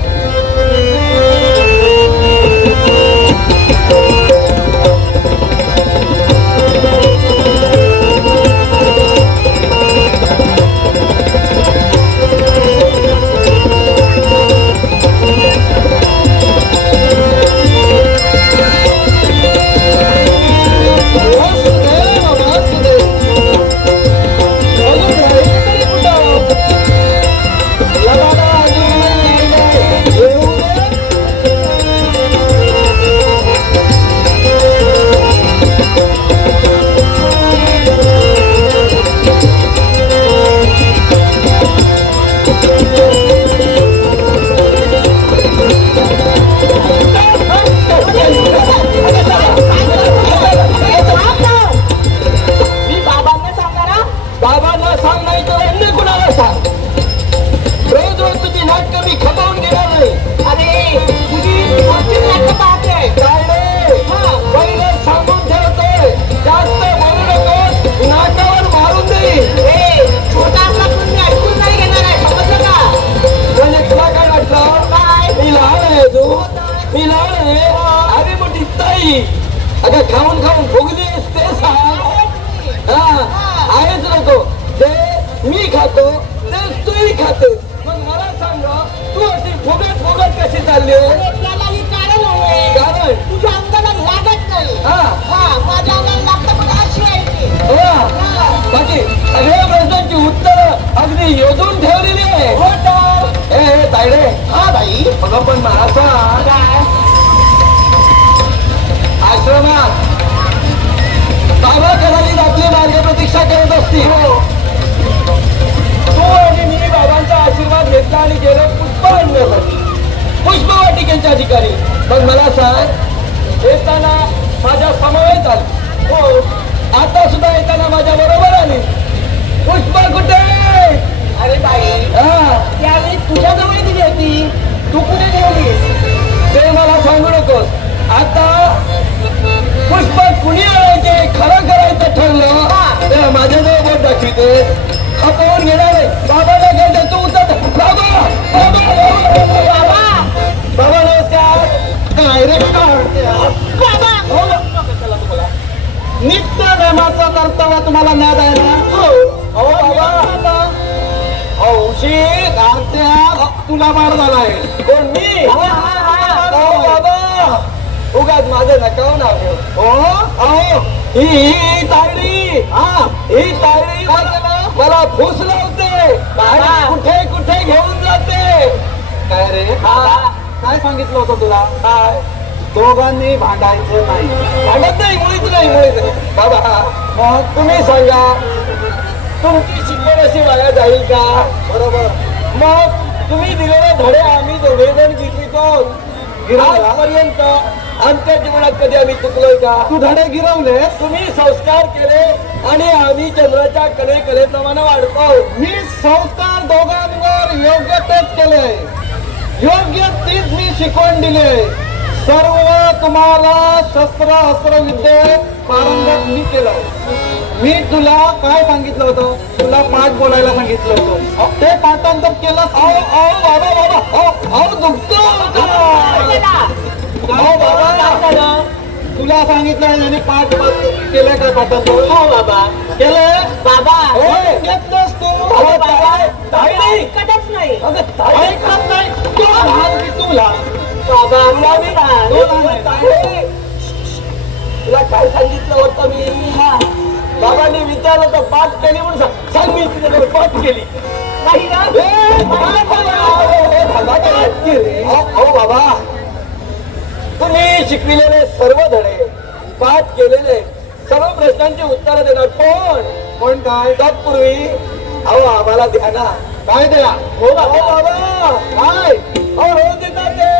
बाबांना सांग, नाही तर अन्य कुणाला सांग. रोज रोज तुझी नाटकं मी खपवून घेणार नाही. अरे तुझी पुढची नाटकं पाहते. काय रे? पहिले सांगून ठेवतोय, जास्त बोलू नकोस, नाकावर मारून देईल. ए, छोटा असला पण मी ऐकून नाही घेणार आहे, समजलं का? म्हणजे तुला काय वाटलं? काय? मी लहान आहे तू, मी लहान आहे. अरे मोठी ताई, अगं खाऊन खाऊन फुगलीस ते सांग. आहेच नको, ते मी खातो ते तूही खातेस. मग मला सांग, तू अशी फुगत फुगत कशी चालली आहे? त्याला ही कारण आहे. कारण तुझ्या अंगाला लागत नाही. माझ्या अंगाला लागतं पण अशी आहे ती. बाकी सगळ्या प्रश्नांची उत्तर अगदी योजून ठेवलेली आहे. हो तर. ए तायडे, हा भाई. बघा पण मला सांग, आश्रमात बाबा कदाचित आपली मार्ग प्रतीक्षा करत असतील. तू आणि मी बाबांचा आशीर्वाद घेतला आणि गेलो पुष्प आणण्यासाठी, पुष्पवाटिकेच्या ठिकाणी. पण मला सांग, येताना माझ्या समवेत आली. हो, आता सुद्धा येताना माझ्या बरोबर आली. पुष्प कुठे? अरे बाई, त्यावेळी तुझ्या जवळ दिली होती, तू कुठे ठेवलीस? ते मला सांगू नकोस. आता पुष्प कुणी आणायचे खरं करायचं ठरलं तर माझ्याजवळ बोट दाखविते, खपवून घेणार आहे. बाबाला घ्यायचं तू उतर. बाबा बाबा बाबा बाबा नमस्कार. काय रे बाबा, तुम्हाला नित्य नेमाचा कर्तव्य तुम्हाला ज्ञात आहे ना? हो बाबा. हौशी आत्या तुला मार झालाय. कोण मी? बाबा उगाच माझं नकावं नाव घेऊ. हो ही तायडी, ही तायडी मला फुस लावते आणि कुठे कुठे घेऊन जाते. काय रे? काय सांगितलं होतं तुला? काय? दोघांनी भांडायचं नाही. भांडत नाही, मुळीच नाही, मुळीच नाही. बाबा मग तुम्ही सांगा, तुमची शिकवण अशी वाया जाईल का? बरोबर. मग तुम्ही दिलेले धडे आम्ही दोघेजण गिरवितो. आजपर्यंत आमच्या जीवनात कधी आम्ही चुकलोय का? तू धडे गिरवले, तुम्ही संस्कार केले आणि आम्ही चंद्राच्या कलेप्रमाणे वाढतो. मी संस्कार दोघांवर योग्य तेच केले, योग्य तीच मी शिकवण दिली. सर्व तुम्हाला शस्त्र अस्त्र विद्येत पारंगत मी केलं. मी तुला काय सांगितलं होतं? तुला पाठ बोलायला सांगितलं होतं, ते पाठांतर केलं. बाबा बाबा दुखतो. बाबा तुला सांगितलं आणि पाठ केलं का पाठांतर? हो बाबा. केलं बाबा, घेतलंस तू? ऐकतच नाही. ऐकत नाही तू लहान की तू लहान? बाबा, मी लहान. तुला काय सांगितलं होतं मी? बाबांनी विचारलं तर पाठ केली म्हणून सांग. मी तुझ्याकडे पाठ केली नाही ना? हो बाबा, तुम्ही शिकविलेले सर्व धडे, पाठ केलेले सर्व प्रश्नांची उत्तरं देणार कोण काय? तत्पूर्वी अहो आम्हाला द्या ना. काय द्या? हो बाबा. काय? हो देतात ते.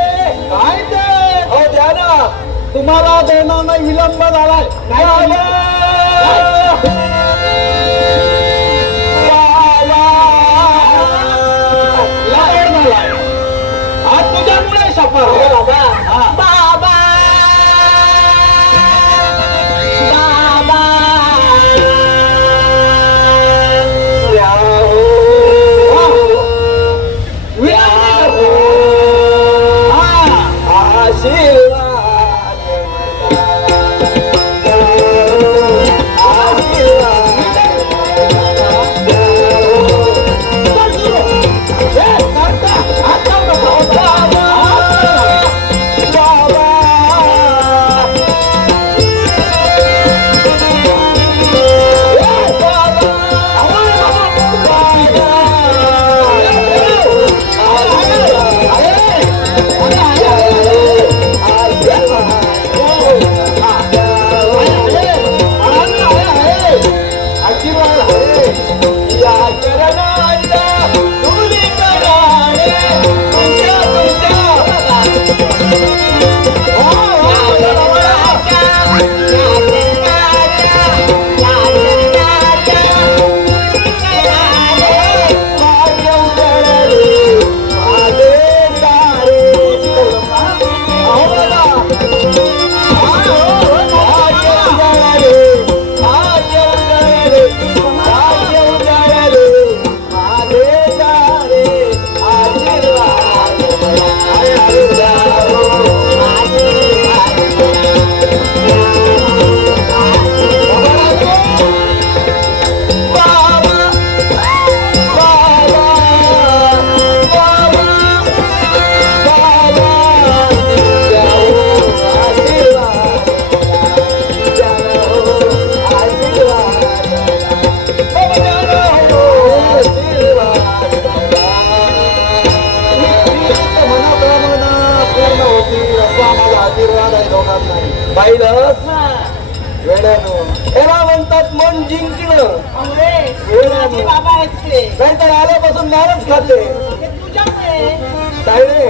काय ते? हो द्या ना. तुम्हाला देणं विलंब झालाय. पाहिलं वेळानं एव्हा म्हणतात मन जिंकणं वेळानं बाबा आहेत ते नाहीतर आल्यापासून नारच खाते तुझ्यामुळे काय रे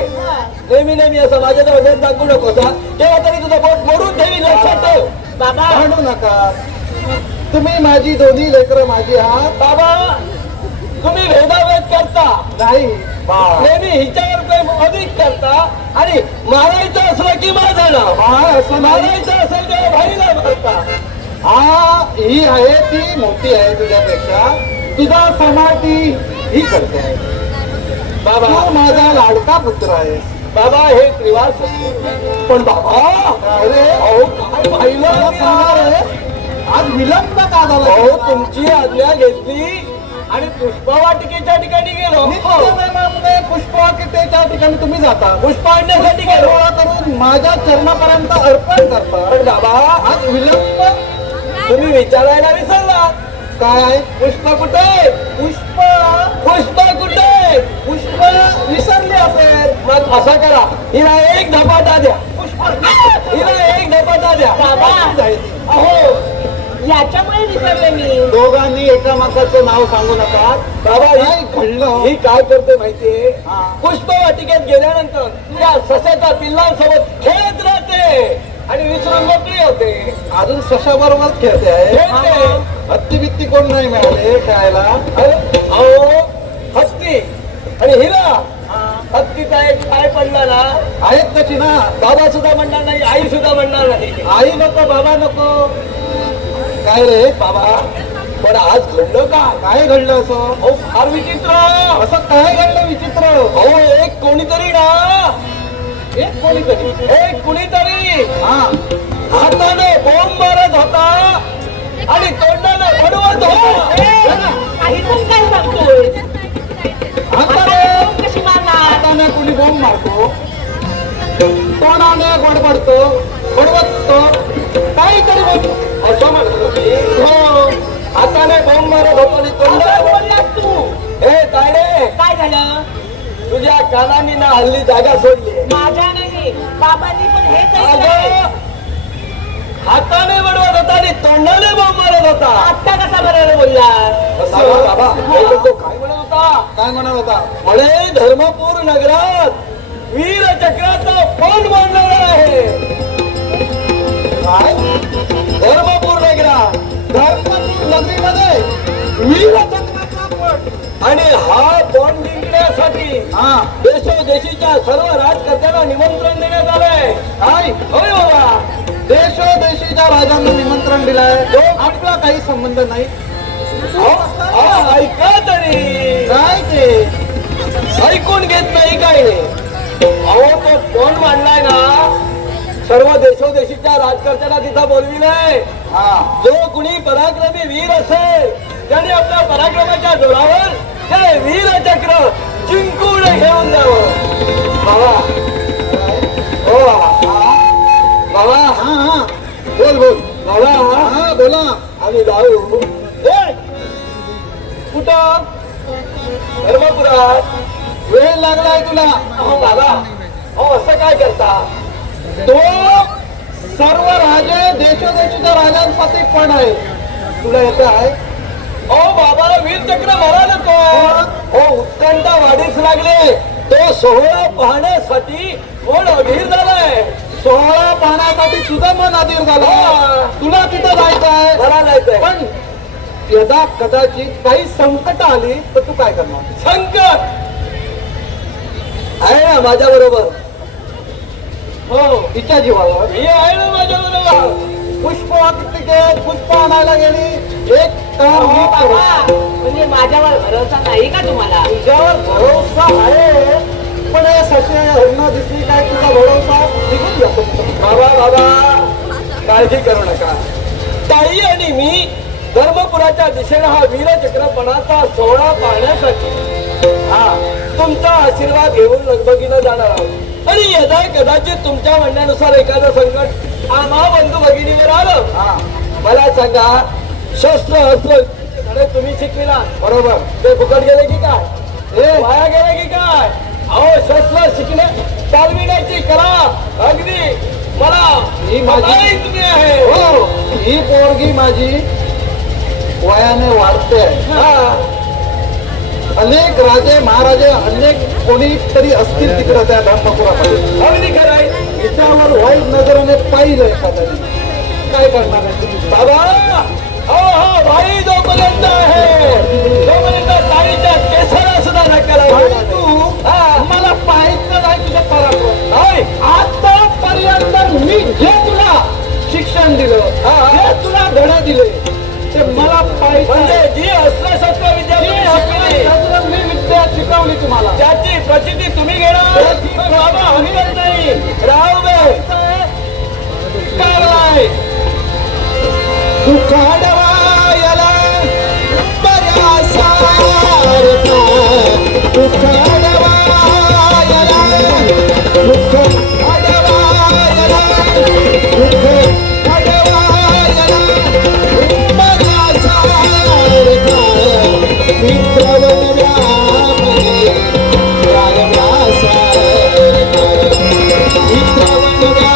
नेहमी नेहमी असं माझ्या वजन दाखवू नकोसा तेव्हा तरी तुझं बोट मोडून ठेवी लक्षात ठेव बाबा भांडू नका. तुम्ही माझी दोन्ही लेकरं माझी आहात. बाबा तुम्ही भेदाभेद करता नाही नेहमी हिच्यावर प्रेम अधिक करता आणि मारायचं असलं की माझा नाव असं नाही. मारायचं असेल तेव्हा भाईला मारता ही आहे ती मोठी आहे तुझ्यापेक्षा. तुझा समाज ती ही करते आहे. बाबा तू माझा लाडका पुत्र आहे. बाबा हे त्रिवार सत्य पण बाबा अरे अहो काय पाहिलं मला मी सांगणार आज? आहे, आज विलंब का झाला अहो तुझा? तुमची आज्ञा घेतली आणि पुष्पवाटिकेच्या ठिकाणी गेलो नित्यनेमामुळे पुष्पवाटिकेच्या ठिकाणी तुम्ही जाता. पुष्प आणण्यासाठी गेलो गोळा करून माझ्या चरणापर्यंत अर्पण करता. पण बाबा आज विलंब तुम्ही विचारायला विसरला काय? पुष्प कुठे पुष्प पुष्प कुठे पुष्प विसरले असेल. मग असं करा हिला एक धपाटा द्या हिला एक धपाटा द्या बाबा अहो याच्यामुळे विसरले मी दोघांनी एकामेकाचं नाव सांगू नका. बाबा काय घडलं? ही काय करते माहितीये हा. पुष्प वाटिकेत गेल्यानंतर त्या सस्याच्या पिल्लांसोबत खेळत राहते आणि विसरून मोकळी होते अजून सशा बरोबर खेळते आहे. खेळते हत्ती बित्ती कोण नाही मिळाले खेळायला. अरे अहो हत्ती आणि हिला हत्तीचा एक पाय पडला ना आहेत तशी ना. बाबा सुद्धा म्हणणार नाही आई सुद्धा म्हणणार नाही आई नको बाबा नको. काय रे बाबा पण आज घडलं का काय घडलं असं? अहो फार विचित्र असं काय घडलं विचित्र? अहो एक कोणीतरी ना एक कोणीतरी एक कुणीतरी हा हाताने बॉम्ब मारत होता आणि तोंडाने बडवत होता काही पण काय सांगतोय हाताने कशी मारणार हाताने कोणी बोंब मारतो, तोंडाने बडबडतो, बडवतो, काहीतरी बोलतो. असं म्हणत होती हो हाताने बॉम्ब मारत होतो आणि तोंडाने बोललास तू हे तायडे काय झालं तुझ्या कानांनी ना हल्ली जागा सोडली माझ्या नाही बाबांनी पण हेच ऐकलंय. हाताने बडवत होता आणि तोंडाने बॉम्ब मारत होता आत्ता कसा बरोबर बोलला असं बाबा ऐकत तो काय म्हणत होता काय म्हणत होता? म्हणे धर्मपूर नगरात वीर चक्राचा पण मांडलेला आहे काय? धर्मपूर नगरात धर्मपूर नगरीमध्ये वीरचक्राचा पण. आणि हा बॉन्ड जिंकण्यासाठी हा देशोदेशीच्या सर्व राजकर्त्यांना निमंत्रण देण्यात आलंय काय? होय बाबा देशोदेशीच्या राजांना निमंत्रण दिलंय. आपला काही संबंध नाही. ऐका तरी काय ते? ऐकून घेत नाही काय नाही अहो तो कोण मांडलाय ना सर्व देशोदेशीच्या राजकर्त्यांना तिथं बोलविलंय हा जो कुणी पराक्रमी वीर असेल त्याने आपल्या पराक्रमाच्या जोरावर ते वीरचक्र जिंकून घेऊन जावं बाबा हो बाबा हा हा बोल बोल. बाबा हा बोला. आम्ही जाऊ ए, कुठं धर्मपुरात वेळ लागलाय तुला. अहो बाबा अहो असं काय करता तो सर्व राजे देशोदेशीच्या राजांसाठी पण आहे. तुला येतं आहे? अहो बाबाला वीरचक्र मारा नको हो उत्कंठा वाढीस लागले तो सोहळा पाहण्यासाठी कोण अधीर झालाय सोहळा पाहण्यासाठी सुद्धा मन अधीर झाला. तुला तिथं जायचंय, मला जायचंय. पण यदा कदाचित काही संकट आली तर तू काय करणार? संकट आहे ना माझ्या बरोबर. हो, तिच्या जीवावर. मी आहे ना माझ्या बरोबर. पुष्प वाटिकेत पुष्प आणायला गेली, एक काम मी करू. म्हणजे माझ्यावर भरोसा नाही का तुम्हाला? तुझ्यावर भरोसा आहे, पण हे सशे हरण दिसली काय तुझा भरोसा निघून जातो. बाबा काळजी करू नका. ताई आणि मी धर्मपुराच्या दिशेने हा वीरचक्रपणाचा सोहळा पाहण्यासाठी तुमचा आशीर्वाद घेऊन लगबगीनं जाणार आहोत. आणि यदा कदाचित तुमच्या म्हणण्यानुसार एखादं संकट आम्हा बंधू भगिनीवर आलं, मला सांगा, शस्त्र अस्त्र धडे तुम्ही शिकविला बरोबर. ते फुकट गेले की काय? वाया गेले की काय? अहो, शस्त्र शिकणे चालविण्याची कला अगदी मला ही माझी- माहिती आहे. हो, ही पोरगी माझी वयाने वाढते. अनेक राजे महाराजे अनेक कोणीतरी असतील तिकडे त्या धर्मपुरामध्ये. अगदी खरं आहे. तिच्यावर वाईट नजरेने पाहिलं एखाद्याने, काय करणार आहे? बाबा, हो भाई जोपर्यंत आहे तोपर्यंत ताईच्या केसाला सुद्धा धक्का आणि लागला तू मला पाहायचं नाही तुझं पराक्रम. आतापर्यंत मी जे तुला शिक्षण दिलं, जे तुला धडे दिले, ते मला पाहिजे. म्हणजे जी अस्त्रशस्त्र विद्या तुम्ही शिकवली, मी विद्या शिकवली तुम्हाला. त्याची प्रचिती तुम्ही घेणार. बाबा हरकत नाही, राहू दे. काय दुखाडवायला बऱ्या सारखा, दुखाडवायला, दुःख अडवायला, दुःख अडवायला बऱ्या सारखा, मित्रवऱ्यामध्ये रागवा सारखा, मित्रवऱ्यामध्ये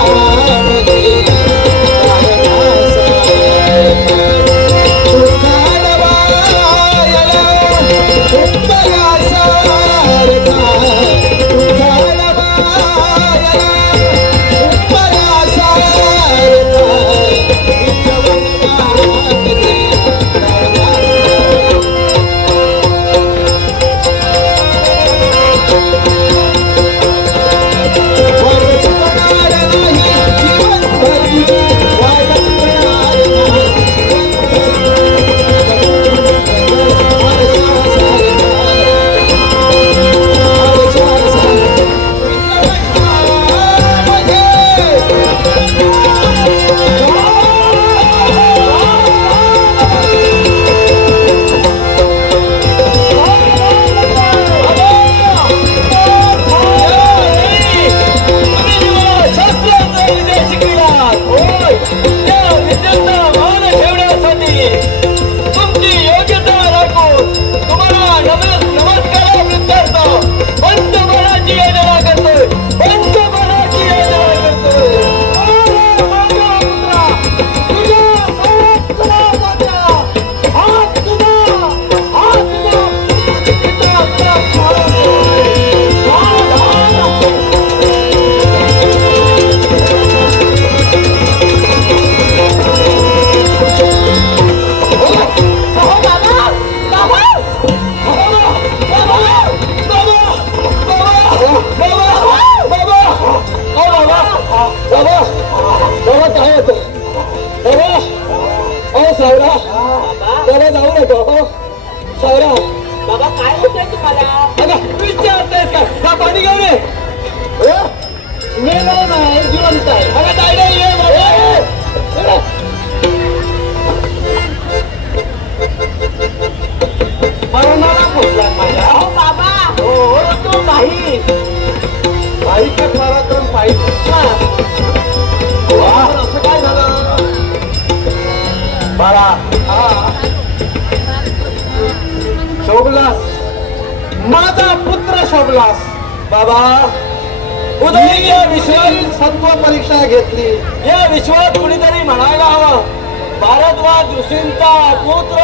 त्याला जाऊ नको. सावरा बाबा काय होतंय तुम्हाला? विचारतेस का पाणी घेऊन ये. मेलो नाही, जिवंत आहे. अगं ताई नाही, ये बाबा. मरणाला पोचला माझ्या. अहो बाबा, हो, तो नाही. बाईचा पराक्रम पाहिजे. असं काय झालं? बाळा, शोभलास, माझा पुत्र शोभलास. बाबा, उदय या विषयी सत्व परीक्षा घेतली. या विश्वात कुणीतरी म्हणायला हवं, भारद्वाज ऋषींचा पुत्र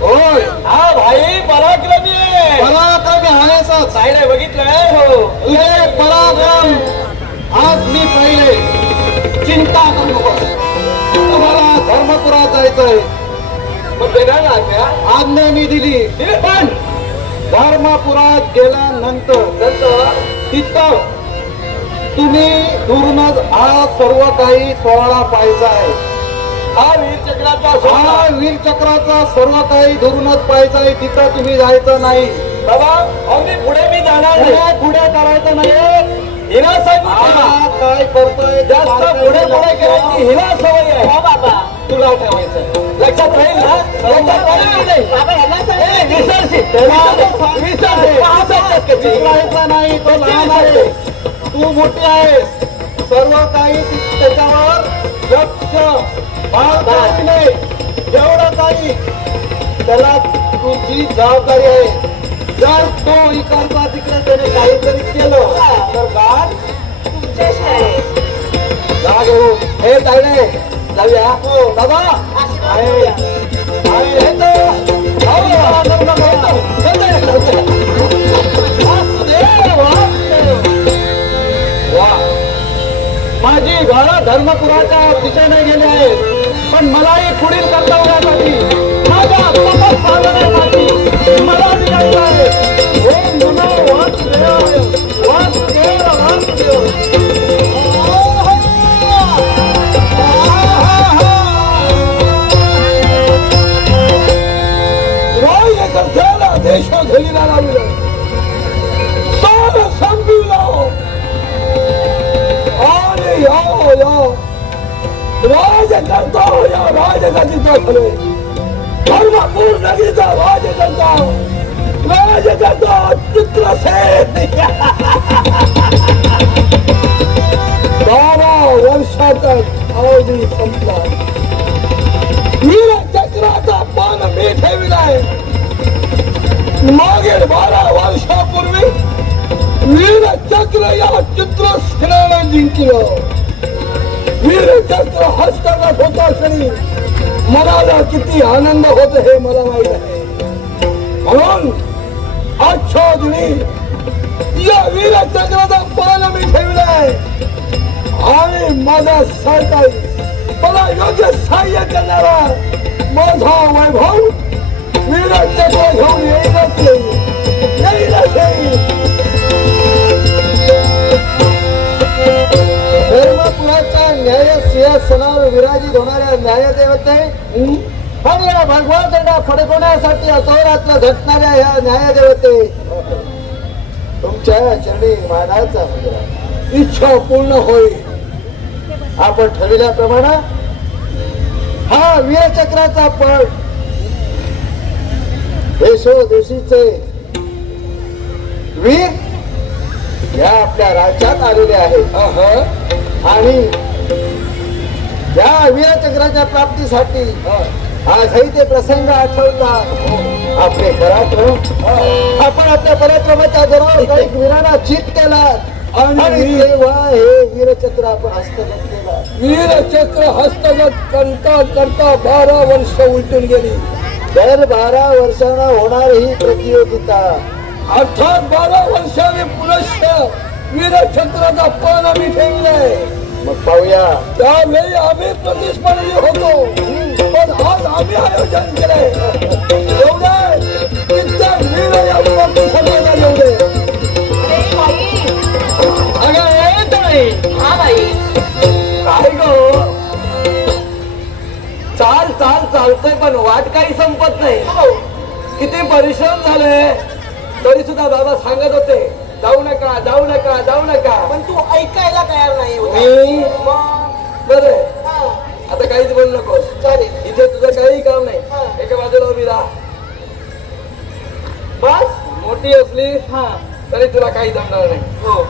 होय, हा भाई पराक्रमी आहे. पराक्रमी आहेसच. ताईने बघितलंय. हो, तुझे पराक्रम आज मी पाहिले. चिंता करू नकोस. तुम्हाला धर्मपुरात जायचंय. मग देणार ना आज्ञा? आज्ञा मी दिली. पण धर्मपुरात गेल्यानंतर तिथं तुम्ही दुरूनच हा सर्व काही सोहळा पाहायचा आहे. हा वीर चक्राचा हा वीर चक्राचा सर्व काही दुरूनच पाहायचा आहे. तिथं तुम्ही जायचं नाही. बाबा अगदी पुढे मी जाणार नाही. पुढे करायचं नाही. हिरा साहेब हा काय करतोय जास्त पुढे पुढे करायची हिरा सवय आहे. हो बाबा तुला ठेवायचं लक्षात राहील ना? लक्षात राहील की नाही? बाबा ह्याला ए, सांग विसरशील. विसरशील. पाहतच कधी. शिकवायचं नाही. तो लहान आहे. तू मोठी आहेस. सर्व काही त्याच्यावर लक्ष बाळगायचं नाही. एवढं काही त्याला तुझी जबाबदारी आहे. जर तो इकडचा तिकडे त्याने काहीतरी केलं तर गाड तुमच्याशी आहे. जा घेऊन. हे तायडे जाऊया. दादा आशीर्वाद आहे. घेऊया. आहे. येतो. जाऊ या. येतो. वासुदेव, वासुदेव. वा. माझी घरं धर्मपुराच्या दिशेने गेली आहेत. पण मलाही पुढील कर्तव्यासाठी माझ्या तपस साधण्यासाठी मला निघायचं आहे. ओम नमो वासुदेवाय. वासुदेव, वासुदेव. राय करताना देशा घरीला लावलं. सार संपविलं. आणि या राज करता या राजगतीचा खरे धर्मपूर नगरीचा राज करता चित्रसेन. 12 वर्षाचा अवधी संपला. वीर चक्राचा पान मी ठेविलाय. मागील 12 वर्षापूर्वी वीर चक्र या चित्रसेनाने जिंकलं. वीर चक्र हस्तगत होता क्षणी मनाला किती आनंद होत हे मला माहित आहे. म्हणून आजच्या दिनी या वीर चक्राचा पान मी ठेवलाय. आणि माझा सहकारी मला योग्य सहाय्य करणारा माझा वैभव वीर चक्र घेऊन येईलच येईल. धर्मपुराच्या न्याय सिंहासनावर विराजित होणाऱ्या न्यायदेवते आणि या भगवंताला फडकवण्यासाठी अहोरात्र झटणाऱ्या ह्या न्यायदेवते तुमच्या चरणी मानाचा मुजरा. इच्छा पूर्ण होईल. आपण ठरविल्याप्रमाणे हा वीरचक्राचा पळ देशोदेशीचे वीर या आपल्या राज्यात आलेले आहेत. आणि या वीरचक्राच्या प्राप्तीसाठी आजही ते प्रसंग आठवतात. आपले पराक्रम आपण आपल्या पराक्रमाच्या जोरावर काही वीरांना जीत केला. आणि तेव्हा हे वीरचक्र आपण हस्तगत केला. वीरचक्र हस्तगत करता करता 12 वर्ष उलटून गेली. दर 12 वर्षांना होणार ही प्रतियोगिता. अर्थात 12 वर्षांनी पुनश्च वीरचक्राचा पान आम्ही ठेवलाय. मग पाहूया. त्यावेळी आम्ही प्रतिस्पर्धी होतो. पण आज आम्ही आयोजन केलंय. एवढे कित्येक वीर या प्रतिस्पर्धेला एवढे. अरे बाई. अगं येत नाही. हा बाई. काय गो चालतोय पण वाट काही संपत नाही. किती परिश्रम झाले तरी सुद्धा बाबा सांगत होते जाऊ नका जाऊ नका जाऊ नका. पण तू ऐकायला तयार नाही होता. मी बरं हा. आता काहीच बोलू नकोस. चालेल. इथे तुझं काही काम नाही. एका बाजूला उभी राहा. बस मोठी असली तरी तुला काही जमणार नाही. हो.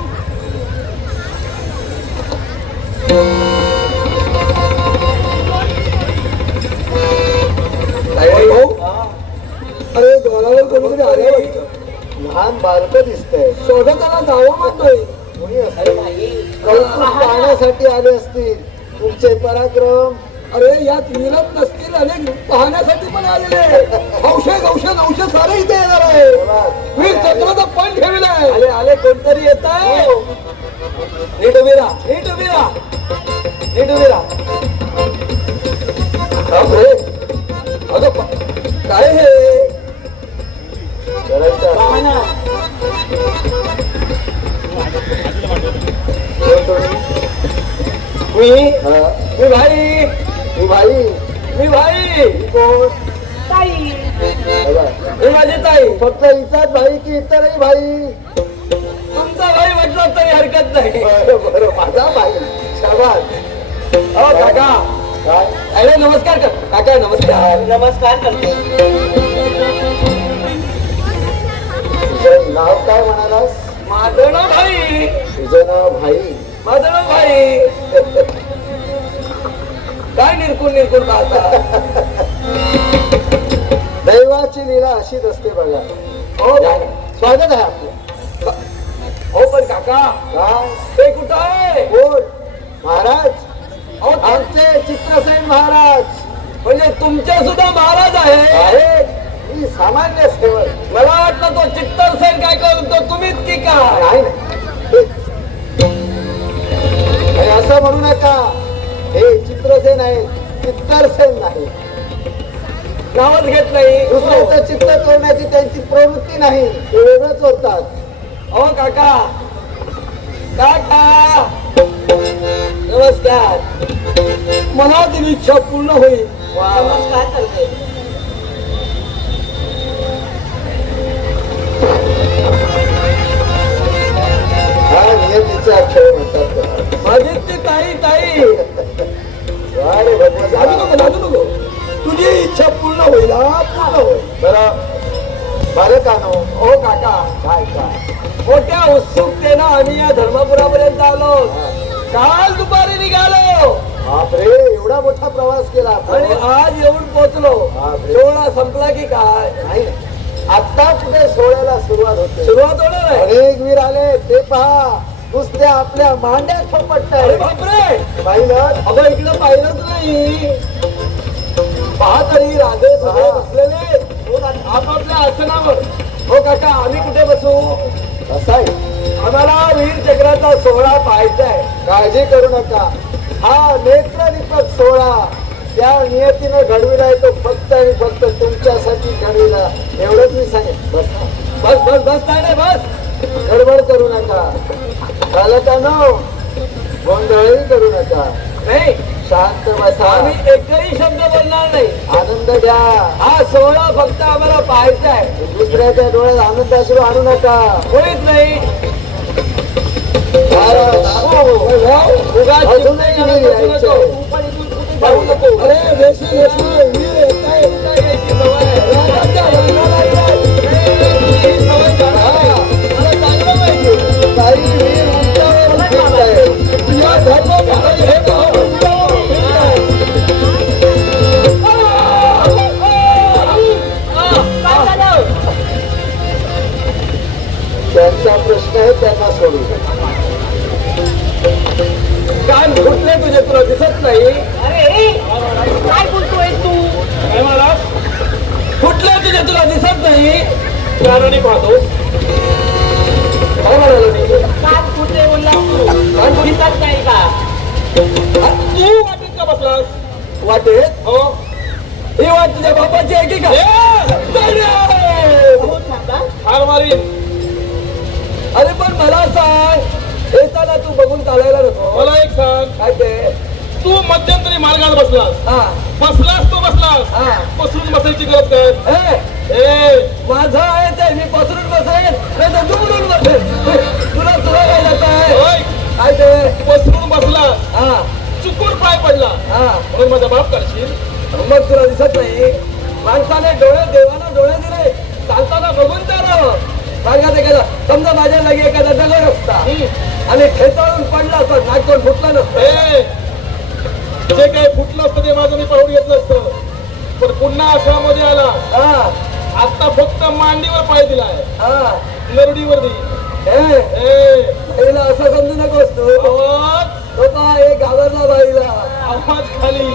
अरे डोळ्यावर कोणीतरी आले. लहान बालक दिसतंय. स्वागताला जावं म्हणतोय. कोणी अरे बाई. कौतुक पाहण्यासाठी आले असतील. तुमचे पराक्रम. अरे यात विरत नसतील. अनेक पाहण्यासाठी पण आलेले. औषध सारे इथे येणार आहे. वीर चक्राचा पण ठेवलाय. आले कोणतरी येत आहे. नीट उभी राहा. नीट उभी राहा. बापरे. अगं काय हे करायचं? हा ना. मी हा? मी भाई तू भाई मी भाई कोण? ताई. बघा. मी माझी ताई. फक्त इचाच भाई की इतरही भाई? तुमचा भाई म्हटलं तरी हरकत नाही. बरं बरं माझा भाई. शाबास. हो काका. काय? अरे नमस्कार कर काका. नमस्कार. नमस्कार करते. तुझं नाव काय म्हणालास? माझं नाव भाई. तुझं नाव भाई. माझं नाव भाई. काय निरकून पाहता. दैवाची लीला अशीच असते बघा. हो स्वागत आहे आपलं. हो पण काका काय? ते कुठं आहे. कोण? महाराज. अहो, ते- आमचे चित्रसेन महाराज म्हणजे तुमचे सुद्धा महाराज आहे. आहेत. मी सामान्य सेवक. मला वाटलं तो चित्तरसेन काय करतो तुम्हीच की काय. नाही नाही. आणि असं म्हणू नका हे चित्रसेन आहे, चित्तरसेन नाही. नावच घेत नाही. दुसऱ्याचं चित्त तोडण्याची त्यांची प्रवृत्ती नाही. ते वेगळंच होतात. हो काका. काका नमस्कार. मनातील इच्छा पूर्ण होईल. नमस्कार करते. हा नियतीचा खेळ म्हणतात त्याला. माझी ती ताई ताई. अरे भगवान, लाजू नको लाजू नको. तुझी इच्छा पूर्ण होईल. हा पूर्ण होईल. बरं बालकानो. हो काका. काय काय? मोठ्या उत्सुकतेनं आम्ही या धर्मपुरापर्यंत आलो. काल दुपारी निघालो बापरे एवढा मोठा प्रवास केला आणि आपण. आज येऊन पोहोचलो. बापरे. सोहळा संपला की काय. नाही आता कुठे सोहळ्याला सुरुवात होते. सुरुवात होणार आहे. अनेक वीर आले ते पहा. नुसत्या आपल्या मांड्या अरे थोपटताय. बापरे. पाहिलं? अगं इकडं पाहिलंच नाही. पहा तरी राजे सगळे हा. बसलेले आपापल्या आसनावर. हो काका आम्ही कुठे बसू. असं आहे. आम्हाला वीर चक्राचा सोहळा पाहायचा आहे. काळजी करू नका. हा नेत्रदीपक सोहळा त्या नियतीनं घडविलाय तो फक्त आणि फक्त तुमच्यासाठी घडविला. एवढंच मी सांगेन. बस बस बस बस नाही नाही, बस. गडबड करू नका. बालकांनो गोंधळही करू नका. नाही शांत बसा. आम्ही एकही शब्द बोलणार नाही. आनंद घ्या. हा सोहळा फक्त आम्हाला पाहायचा आहे. दुसऱ्याच्या डोळ्यात आनंदाश्रू आणू नका. कोणीच नाही. उगाच अजूनही चिमणे वीर घालत बसू यायचे. नको. तू पण इथून कुठे जाऊ नको. अरे वेशी वेशी वीर येताय. कुठे यायची सवय आहे. राजाच्या रंगाला यायची. ही सवय काढा. मला चांगलं माहिती. काही वीर उंचावर उठत आहेत. या धर्मपुरात हे गाव उंचावर उभे आहे. काय झालं? त्यांचा प्रश्न आहे त्यांना सोडू. कान फुटले तुझे तुला दिसत नाही. अरे काय बोलतोय तू? काय मला फुटले तुझे तुला दिसत नाही. कारणी पाहतो. काय म्हणालो मी. कान कुठे बोलला तू? दिसत नाही का? तू वाटेत का बसलास. वाटेत हो ही वाट तुझ्या बापाची आहे की का. हो थांबा. हार मारी. अरे पण मला सांग येताना तू बघून चालायला नको. मला एक सांग, काय ते. तू मध्यंतरी मार्गात बसलास हा तो बसलास. हा बसून बसायची गरज काय. ए माझं आहे ते मी पसरून बसेन नाही तर दुमडून बसेन. तुला तुला काय जात आहे. होय, काय ते. बसून बसलास, हा चुकून पाय पडला हा म्हणून माझा बाप करशील. मग तुला दिसत नाही. माणसाने डोळे देवाला डोळे दिले चालताना बघून चालावं. सांगा ते केलं. समजा माझ्या जागी एखादा दगड असता आणि खेचाळून पडला असता नागतोंड फुटला नसतं. ए, जे काही फुटलं असतं ते माझं मी पाहून घेतलं असतं. पण पुन्हा आश्रमामध्ये आला. हा आता फक्त मांडीवर पाय दिलाय, हा नरडीवर दे. ए बाईला असं समजू नकोस तू. आवाज तो का एक घाबरला बाईला. आवाज खाली.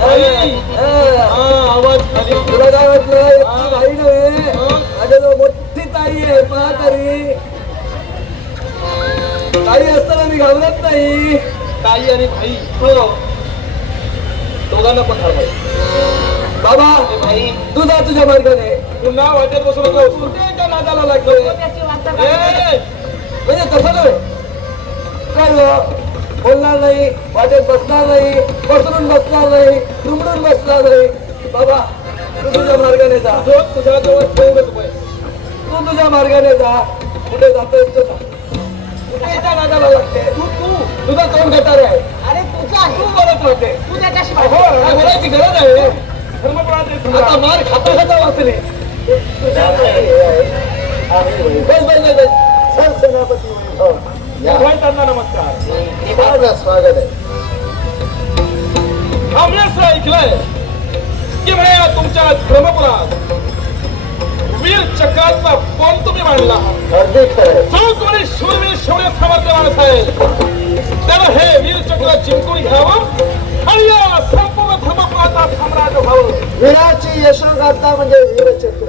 खाली. हा. हा, आवाज खाली. तुला काय वाटलं एकटी बाई नव्हे. हा. माझ्याजवळ मोठी ताई आहे. पहा तरी ताई असताना मी घाबरत नाही. ताई आणि भाई हो. दोघांना पण हरवायचं. बाबा भाई तू जा तुझ्या मार्गाने. पुन्हा वाटेत बसू नको. कुठे नादाला लागतोय त्याची वार्ता ए, म्हणजे तसं नाही काय ग? बोलणार नाही, वाटेत बसणार नाही, पसरून बसणार नाही, दुमडून बसणार नाही. बाबा तू तुझ्या मार्गाने जा. जो तुझ्या जवळ ठेवलं पाहिजे. तू तुझ्या मार्गाने जा. कुठे जातोयस तर जा. कुठेच्या नादाला लागते. तुझा तोंड गटार आहे. अरे तुझा तू बोलत राहते. तू त्याच्याशी हो, काय बोलायची गरज आहे. धर्मपणाचे आता सुद्धा. मार खाता खाता वाचले. बस बस बस बस. सर सेनापती वैभव या त्यांना नमस्कार. माझं स्वागत आहे. आम्ही असं ऐकलंय की म्हणे तुमच्या धर्मपुरात वीर चक्राचा बॉम्ब तुम्ही मांडला आहात. अगदी खरं जो कोणी शूरवीर शौर्य सामर्थ्य माणूस आहे त्यानं हे वीर चक्र जिंकून घ्यावं आणि या संपूर्ण धर्मपुराचा साम्राज्य व्हावं. वीराची यशोगाथा म्हणजे वीरचक्र.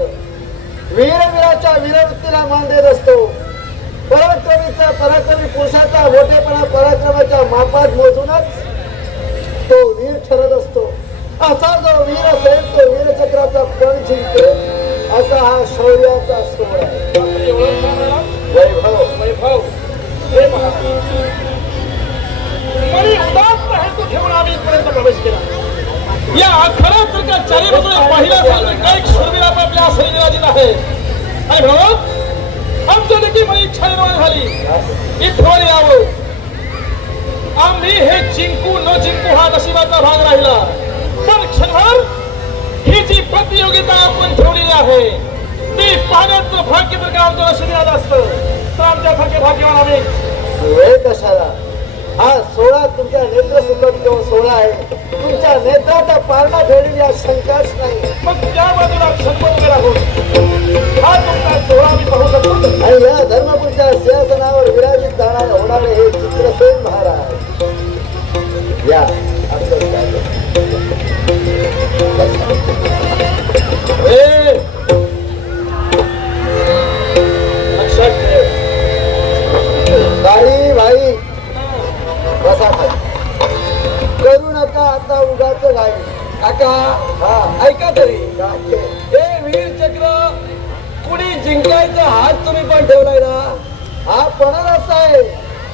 वीराच्या वीरवृत्तीला मान देत असतो. पराक्रमीचा पराक्रमी पुरुषाचा मोठेपणा पराक्रमाच्या मापात मोजूनच तो वीर ठरत असतो. असा जो वीर असेल तो वीरचक्राचा पण जिंकेल असा हा शौर्याचा सोहळा आहे. एवढं काय म्हणा? वैभव वैभव हे पहा. मनी उदात्त हेतू ठेवून आम्ही इथपर्यंत प्रवेश केला. या आखाड्यासारख्या चारी बाजूने पाहिल्यासारखं एक शूरवीर आपल्या आसनी विराजित आहे. आणि म्हणून आमच्या देखील मला इच्छा निर्माण झाली इथवर यावं. आम्ही हे जिंकू न जिंकू हा नशिबाचा भाग राहिला. पण क्षणभर ही जी प्रतियोगिता आपण ठेवलेली आहे ती पाहण्याचं भाग्य जर का आमच्या नशिबी आलं असतं तर आमच्यासारखे भाग्यवान आम्ही. वेळ कशाला? हा सोहळा तुमच्या नेत्रसुखद जो सोहळा आहे. तुमच्या नेत्राचा पारणा फेडून या शंकाच नाही. मग त्या बाजूला क्षणभर उभे राहून हा तुमचा सोहळा आम्ही पाहू शकतो. आणि या धर्मपूरच्या सिंहासनावर विराजित जाणार होणारे हे चित्रसेन महाराज या आपलं स्वागत. ए, लक्षात ठेव. बाई भाई बसा खाली. करू नका आता उगाच घाई. काका हा ऐका तरी. काय हे वीर चक्र कुणी जिंकायचा हात तुम्ही पण ठेवलाय ना. हा पणरस आहे.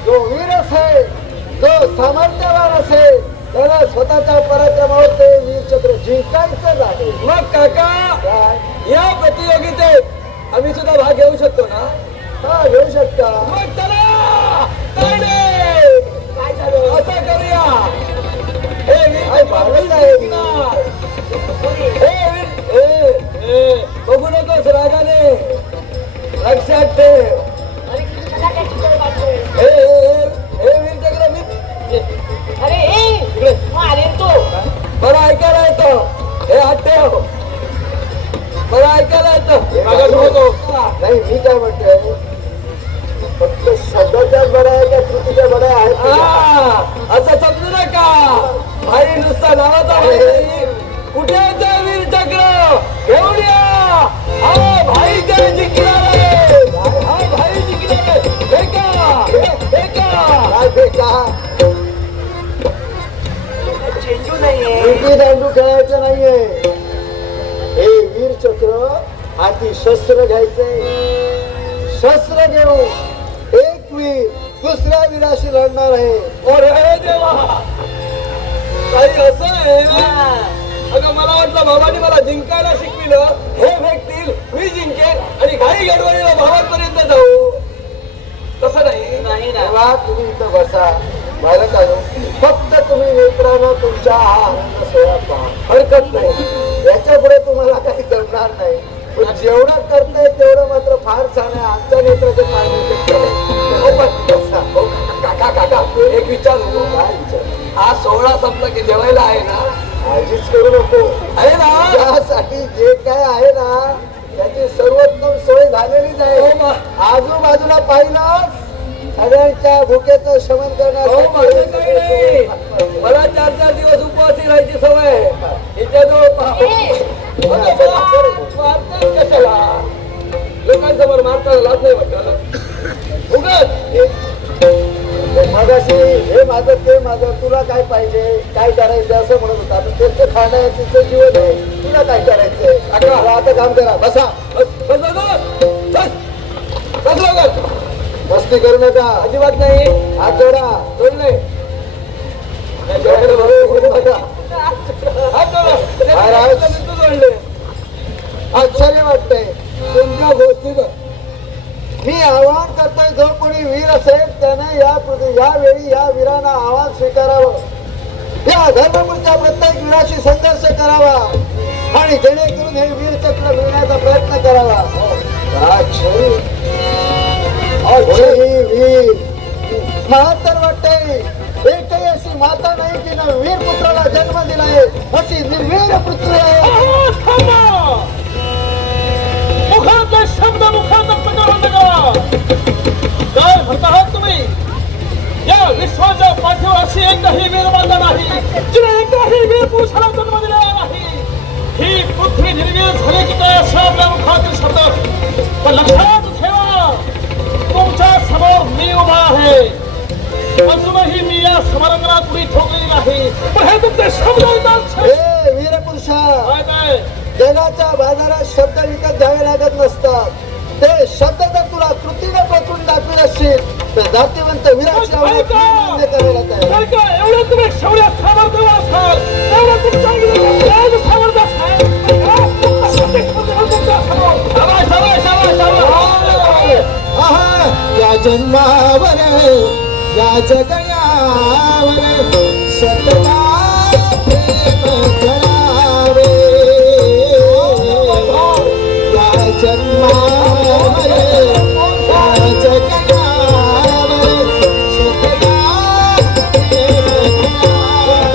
जो वीरस आहे जो सामर्थ्यवान असेल त्याला स्वतःच्या पराक्रमावर ते वीरचक्र जिंकायचं आहे. मग काका काय या प्रतियोगितेत आम्ही सुद्धा भाग घेऊ शकतो ना. हा घेऊ शकता. मग चला तायडे. काय झालं असं करूया. हे वीर काय भागच आहे. हे वीर ए, बघू नकोस रागाने. लक्षात ठेव. अरे कशाला काय चित्र काढतोय? हे वीर चक्र मी अरे ए मग आले तो बरं ऐकायला येतं. हे हात ठेव. बरं ऐकायला येतं. मागास होतो. नाही मी काय म्हणतोय फक्त शब्दाच्याच बऱ्या आहे का कृतीच्या बऱ्या आहेत तुझ्या? असं समजू नका. भाई नुसता नावाचा भाई नाही. कुठे आहे ते वीर चक्र? घेऊन या. हा भाई ते जिंकणार आहे. हा भाई जिंकणार आहे. हे का? हे का? काय ते का चेंडू नाहीये. विटी दांडू खेळायचं नाहीये. हे वीरचक्र हाती शस्त्र घ्यायचंय. शस्त्र घेऊन एक वीर दुसऱ्या वीराशी लढणार आहे. अरे देवा. काही असं आहे. हा. अगं मला वाटलं बाबांनी मला जिंकायला शिकविलं. हे फेकतील मी जिंकेल आणि घाई गडबडीला भावांपर्यंत जाऊ. तसं नाही. नाही ना तेव्हा तुम्ही इथं बसा. बालक आलो फक्त तुम्ही नेत्रानं तुमच्या हा आनंद सोहळा पहा. हरकत नाही. याच्या पुढे तुम्हाला काही जमणार नाही. पण जेवढं करताय तेवढं मात्र फार छान आहे. आमच्या नेत्राचे काका काका एक विचारू. काय विचार हा सोहळा संपला की जेवायला आहे ना. काळजीच करू नको. आहे ना. त्यासाठी जे काय आहे ना त्याची सर्वोत्तम सोय झालेलीच आहे. हो मा. आजूबाजूला पाहिलं सगळ्यांच्या भुकेचं शमन हो माझं काही नाही. करण्यासाठी मला 4-4 दिवस उपवासी राहायची सवय आहे. हिच्याजवळ मारतात कशाला. लोकांसमोर मारताना लाज नाही वाटत. उगाच मगाशी हे माझं तुला काय पाहिजे काय करायचं असं म्हणत होता आता तेच तर खाणं आहे तिचं जीवन आहे तुला काय करायचंय आता काम करा बसा मस्ती करू नका अजिबात नाही. हात जोडा जोडले आश्चर्य वाटतंय तुमच्या गोष्टीचं मी आवाहन करतोय जो कोणी वीर असेल त्याने यावेळी या वीरांना आव्हान स्वीकारावं या धर्मपूरच्या प्रत्येक वीराशी संघर्ष करावा आणि जेणेकरून हे वीर चक्र मिळण्याचा प्रयत्न करावा वीर मला तर वाटतंय एकही अशी माता नाही की ना वीर पुत्राला जन्म दिलाय अशी निर्वीर पुत्र मुखातले शब्द मुखात प्रकार नका काय म्हणता आहात तुम्ही या विश्वाच्या पाठीवर अशी एकही वीरमाता नाही जिने एकही वीर पुरुषाला जन्म दिलेला नाही ही पृथ्वी निर्वीर झाली की काय अशा आपल्या मुखातील शब्द पण लक्षात ठेवा तुमच्या समोर मी उभा आहे अजूनही मी या समारंभात कुणी ठोकलेली नाही पण हे तुमचे शब्द ऐकतात हे वीरपुरुषा काय जगाच्या बाजारात शब्द विकत घ्यावे लागत नसतात ते शब्द जर तुला कृतीने पटवून दाखवेल असतील तर जातीवंत वीराची आवडत मान्य करायला तयार एवढं तुम्ही शौर्य सामर्थ्य असाल एवढं तुमच्या सामर्थ्य या जन्मावर या जगण्यावर सतता प्रेम करावे या जन्मावर या जगण्यावर सतता प्रेम करावे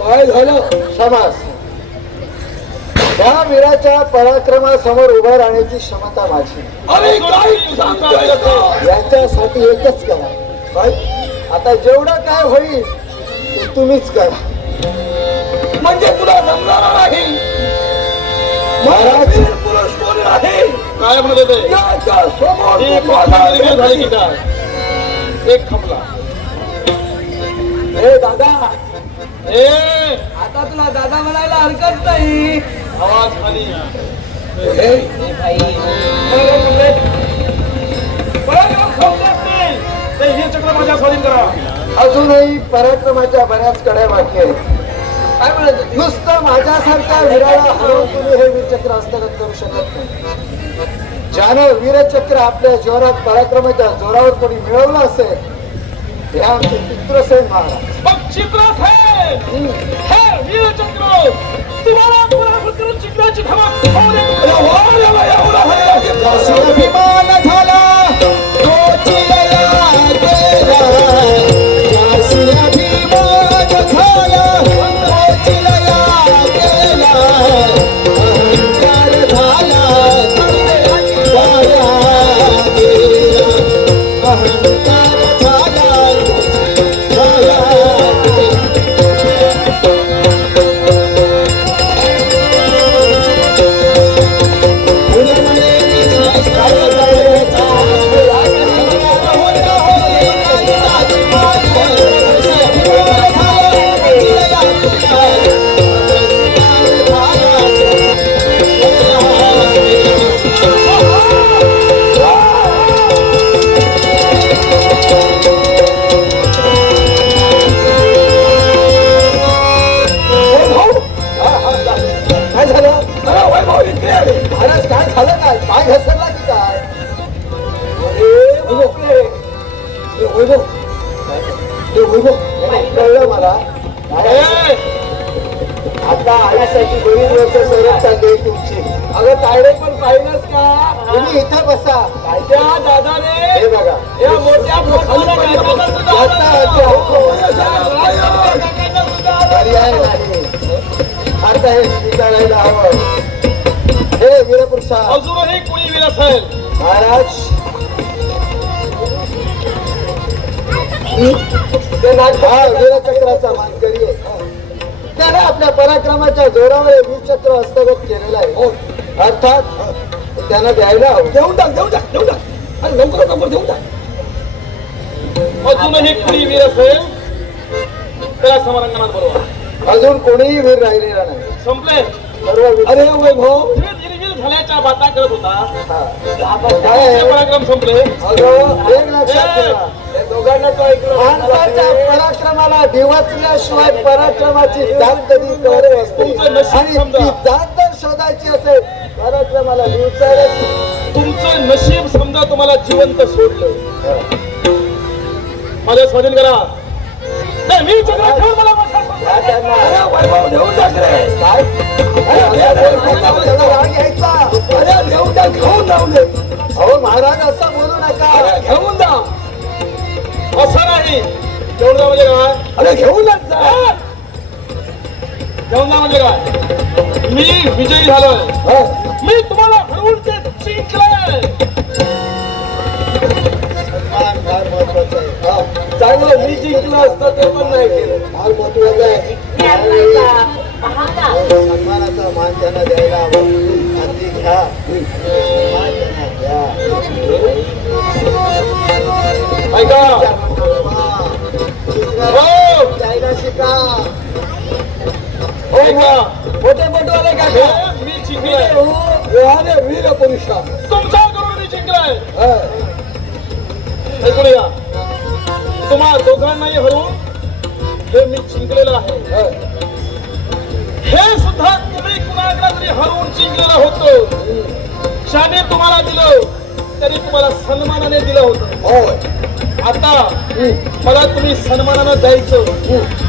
काय झालं समाज त्या वीराच्या पराक्रमासमोर उभं राहण्याची क्षमता माझी अरे काय सांगतोय आता? यांच्यासाठी एकच करा काय आता जेवढं काय होईल ते तुम्हीच करा म्हणजे तुला समजायला नाही महाराज वीर पुरुष कोणी आहे काय म्हणत होते याच्या समोर एक तू माझा वाटा झाली की वीर काय एक खपला ए दादा ए आता तुला दादा म्हणायला हरकत नाही. आवाज खाली हे ते हे चक्र माझ्या स्वाधीन करा अजूनही पराक्रमाच्या बऱ्याच कड्या बाकी आहेत काय म्हणत होती? नुसतं माझ्यासारख्या वीराला हरवून तुम्ही हे वीरचक्र हस्तगत करू शकत नाही ज्यानं वीरचक्र आपल्या जोरात पराक्रमाच्या जोरावर कोणी मिळवलं असेल हे आमचे चित्रसेन महाराज मग चित्रसेन हे वीरचक्र तुम्हाला पराभूत करून चित्राची धमक होऊ देत नाही. अभिमान झाला तो चिरला काय झालं? अरे वैभव इथे आहे. महाराज काय झालं काय पाय घसरला की काय नाही, कळलं मला ए, आता आयुष्याची बरीच वर्ष संरक्षण देईल तुमची. अगं तायडे पण पाहिलंच का तुम्ही इथं बसा. त्या दादाने हे बघा या मोठ्या मोठ्या गायकाला सुद्धा पर्याय नाही. आता हे स्वीकारायला हवं. हे वीरपुरुषा अजूनही कुणी वीर असेल महाराज हा वीरचक्राचा मानकरी आहे. त्याने आपल्या पराक्रमाच्या जोरावर हे वीरचक्र हस्तगत केलेलं आहे. अर्थात त्यांना द्यायला हवं. देऊन टाक देऊन टाक देऊन टाक. अरे लवकर लवकर देऊन टाक. अजूनही कुणी वीर असेल त्याला समरांगणात बरोबर अजून कोणीही वीर राहिलेला नाही. संपले सर्व वीर अरे वैभव तुम्ही निर्वीर झाल्याच्या बाता करत होता काय आहे? पराक्रम संपले अगं, एक लक्षात ठेवा. या दोघांना तो ऐकलं माणसाच्या पराक्रमाला दिवसल्याशिवाय पराक्रमाची जाण कधी कळत असते. तुमचं नशीब आणि समजा. ती जाण जर शोधायची असेल पराक्रमाला विचारायची. तुमचं नशीब समजा तुम्हाला जिवंत सोडलं माझ्या स्वाधीन करा नाही मी चक्र ठेवून मला मोठा या त्यांना अरे वैभव देऊन टाक रे. काय त्याला राग यायचा. अरे देऊन टाक. घेऊन जाऊन दे. अहो महाराज असं बोलू नका. अरे घेऊन जा. असं नाही घेऊन जा म्हणजे काय अरे घेऊनच जा. घेऊन जा म्हणजे काय मी विजयी झालोय हा. मी तुम्हाला हरवून ते जिंकलंय सन्मान फार महत्वाचं आहे. हा. चांगलं मी जिंकलं असतं ते पण नाही केलं. फार महत्वाचं आहे. सन्मानाचा मान त्यांना द्यायला हवं. अगदी घ्या. सन्मान त्यांना द्या. ऐका हो द्यायला शिका. ऐका मोठे मोठे का हे मी जिंकलोय अरे वीर पुरुषा. तुमच्याकडून मी जिंकलोय हा. ऐकून या तुम्हा दोघांनाही हरवून हे मी जिंकलेलं आहे हा. हे सुद्धा तुम्ही कुणाकडे तरी हरवून जिंकलेलं होतं ज्याने तुम्हाला दिलं त्याने तुम्हाला सन्मानाने दिलं होतं होय. आता मला तुम्ही सन्मानानं द्यायचं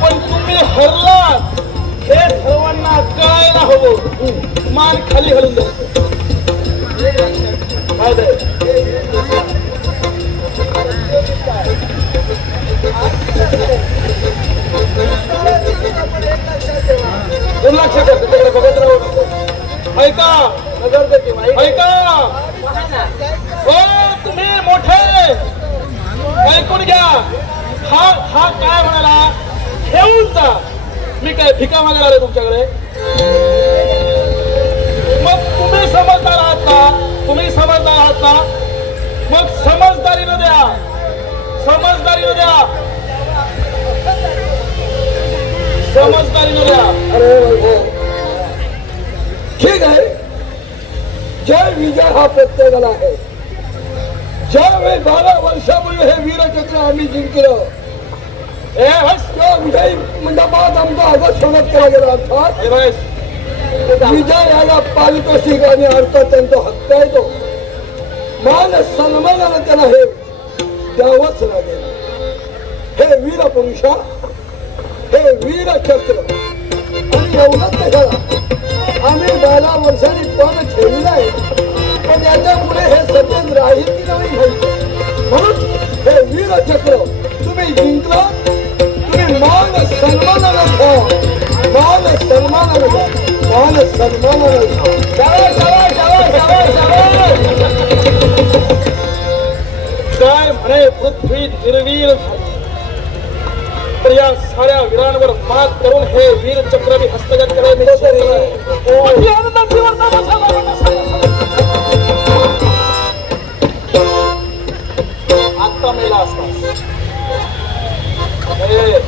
पण तुम्ही हरलात हे सर्वांना कळायला हवं मान खाली घालून द्यायचं काय ते? दुर्लक्ष करतो तिकडे बघत राहू नको. ऐका ऐका हो तुम्ही मोठे ऐकून घ्या हा हा काय म्हणाला घेऊन जा मी काय भिका मागायला आलोय तुमच्याकडे मग तुम्ही समजदार आहात का तुम्ही समजदार आहात का मग समजदारीनं द्या समजदारीनं द्या समजदारीनं द्या अरे वैभव ठीक आहे. जय विजय हा प्रत्येकाला आहे. ज्यावेळी 12 वर्षापूर्वी हे वीरचक्र आम्ही जिंकलं ए हस तेव्हा विजयी मंडपात आमचा आवाज सोडत केला गेला. अर्थात ए बस. विजय याला पारितोषिक आणि अर्थ त्यांचा हक्क आहे तो मान सन्मानानं त्यांना हे द्यावंच लागेल. हे वीर पुरुषा हे वीरचक्र आणि एवढंच कशाला आम्ही 12 वर्षांनी पण ठेवलं आहे पण याच्या पुढे हे सत्य राहील की नाही माहिती. म्हणून हे वीरचक्र तुम्ही जिंकला तुम्ही मान सन्मानानं घ्या. मान सन्मानानं घ्या. मान सन्मानानं घ्या. शाबास, शाबास, शाबास, शाबास, शाबास. काय म्हणे पृथ्वी पृथ्वीत हिरवीर झाली. तर या साऱ्या वीरांवर मात करून हे वीर चक्र मी हस्तगत करायला आता मेला असतास.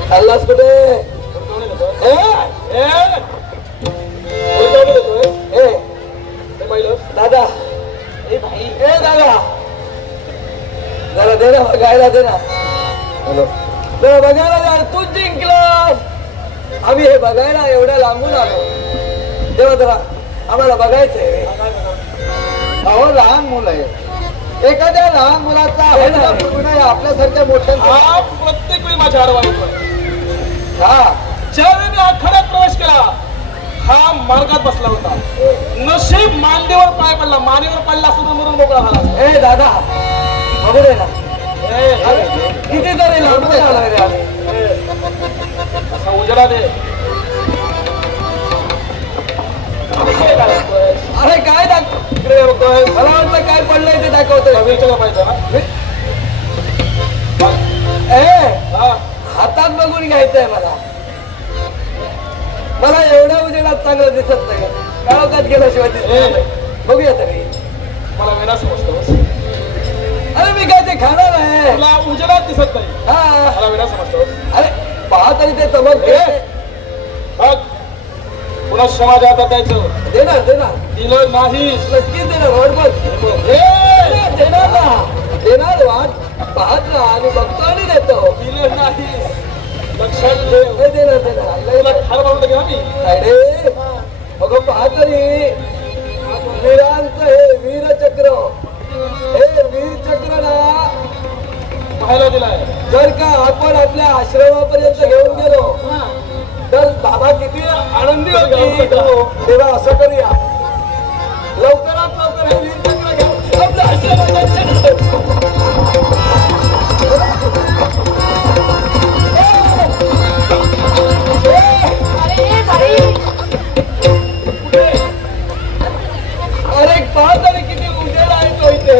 चाललास कुठे? दादा ए भाई ए दादा जरा दे ना बघायला दे ना. हॅलो जरा बघायला जा. तूच जिंकलास. आम्ही हे बघायला एवढ्या लांबून आलो. तेव्हा जरा आम्हाला बघायचंय. अहो लहान मुलं आहे. एखाद्या लहान मुलाचा आपल्यासारख्या मोठ्या हा प्रत्येक वेळी माझ्या आडवा येतोय. हा ज्यावेळी मी आखाड्यात प्रवेश केला हा मार्गात बसला होता. नशीब मांडीवर पाय पडला. मांडीवर पडला असता तर मरून मोकळा झाला असता. ए दादा बघू दे ना. अरे, कितीतरी लांबून आलोय रे आम्ही. असा उजेडा दे. इकडे काय बघतोय? अरे काय इकडे काय बघतोय? मला वाटलं काय पडलंय ते दाखवतोय. विचारलं पाहिजे ना. ए हा. हातात बघून घ्यायचंय मला. मला एवढ्या उजेडात चांगलं दिसत नाही. काळोखात गेल्याशिवाय दिसत नाही. बघूया तरी. मला वेळा समजतोस. अरे मी काय ते खाणार आहे. तुला उजेडात दिसत नाही. हा मला वेळा समजतोस. अरे पहा तरी ते चमकते. बघ पुन्हा समाज आता द्यायचं. देणार देणार दिलं नाहीस. नक्कीच देणार. वाट बघ. देणार ना. देणार. वाट पाहत राहा आणि बघतो आणि देतो. दिलं नाहीस. लक्षात ठेव. हे देणार देणार. तुला ठार मारून घ्या मी. अरे बघ पहा तरी वीरांचं हे वीरचक्र. हे वीरचक्र ना पाहायला दिलाय. जर का आपण आपल्या आश्रमापर्यंत घेऊन गेलो तर बाबा किती आनंदी होती. तेव्हा असं करूया लवकरात लवकर हे वीरचक्र घेऊन आपल्या आश्रमात अरे पहा तरी किती उजेड आहे तो इथे.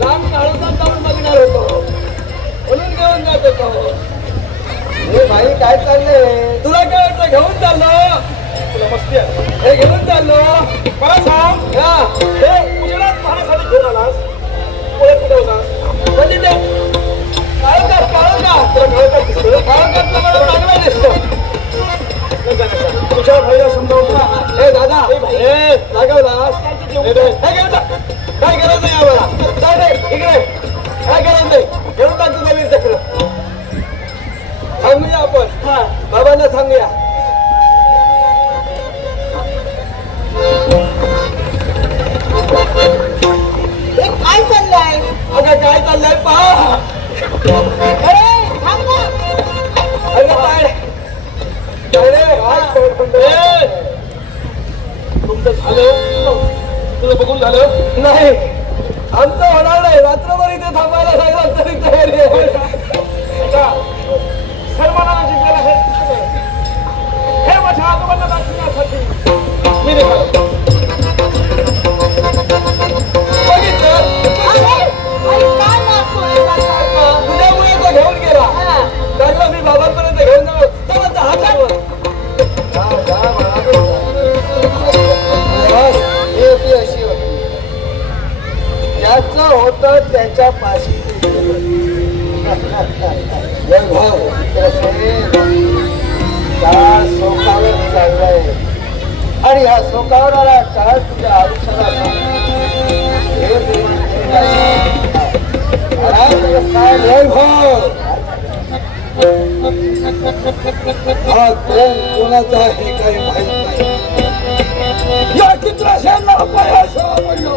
लांब काढून जाऊन बघणार होतो म्हणून घेऊन जात होतो. हे भाई काय चाललंय? तुला काय वाटतं घेऊन चाललो. तुला मस्ती आहे. हे घेऊन चाललो. मला सांग हा हे उजेडात पाहण्यासाठी घेऊन आलास. पुढे कुठे होतास? म्हणजे ते काळोखात काळोखात मला चांगलं दिसतं. तुझ्या भाईला समजावून ना. हे दादा हे जागवला. हे घेऊन जा. काय गरज नाही आम्हाला. जाय रे इकडे. काय गरज नाही. घेऊन टाक तुझं वीरचक्र. सांगूया आपण. बाबांना सांगूया. काय चाललंय? अगं काय चाललंय पहा. अगं काय तुमचं झालं. तुझं बघून झालं. नाही आमचं होणार नाही. रात्रभर इथे थांबायला लागला तरी तयारी आहे. सन्मानाला जिंकलेलं हे माझ्या आजोबांना दाखवण्यासाठी मी निघालो. तुझ्यामुळे तो घेऊन गेला. लागला मी बाबांपर्यंत घेऊन जाऊ. चला हा चालवा. ही होती अशी होती. ज्याचं होतं त्याच्या पाशी काळ सोकावत चाललाय आणि ह्या सोकावणारा काळ तुझ्या आयुष्याला हा कोण कोणाचा हे काही माहित नाही. या चित्राशांना पडलो.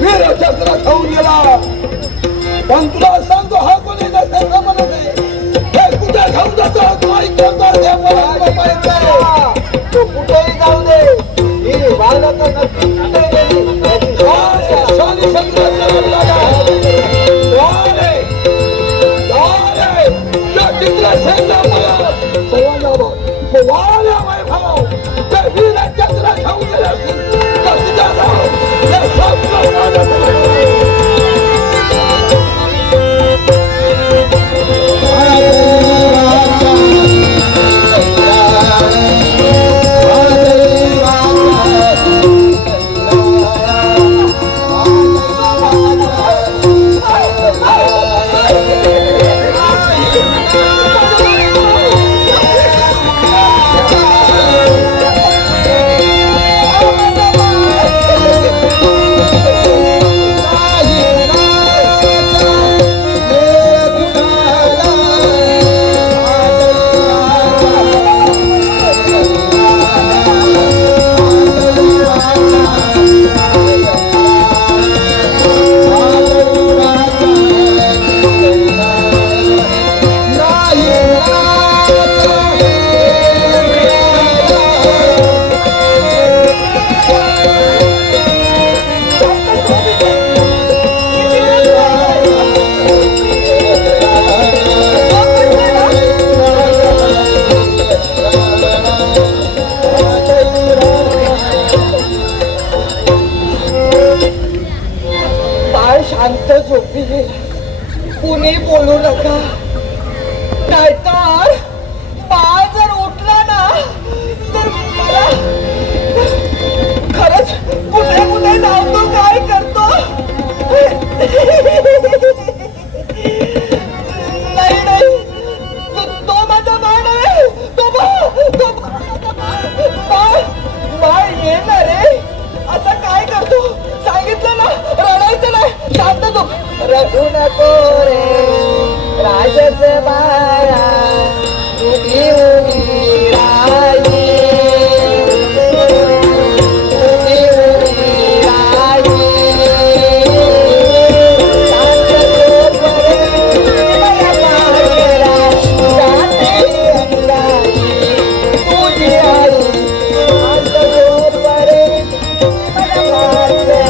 वीरचक्र खाऊन गेला. पण तुला सांगतो हा कोणी त्याचा म्हणत आहे. हे कुठे खाऊन जातो तू कुठेही जाऊ दे. ही बालक नक्की कुठे गेली बोलू नका, नाहीतर बाळ जर उठला ना तर मला खरंच कुठे कुठे धावतो, काय करतो. नाही नाही, तो माझा बाळ नव्हे, तो बाळ येणार रे. आता काय करतो, सांगितलं ना, रडायचं नाही, शांत झोप. रडू नको रे राजस बाळा, उभी उभी राही, उभी उभी राही. शांत झोप रे मला पाहरा, जाते अंगाई तुझी आई. शांत झोप रे मला पाहरा,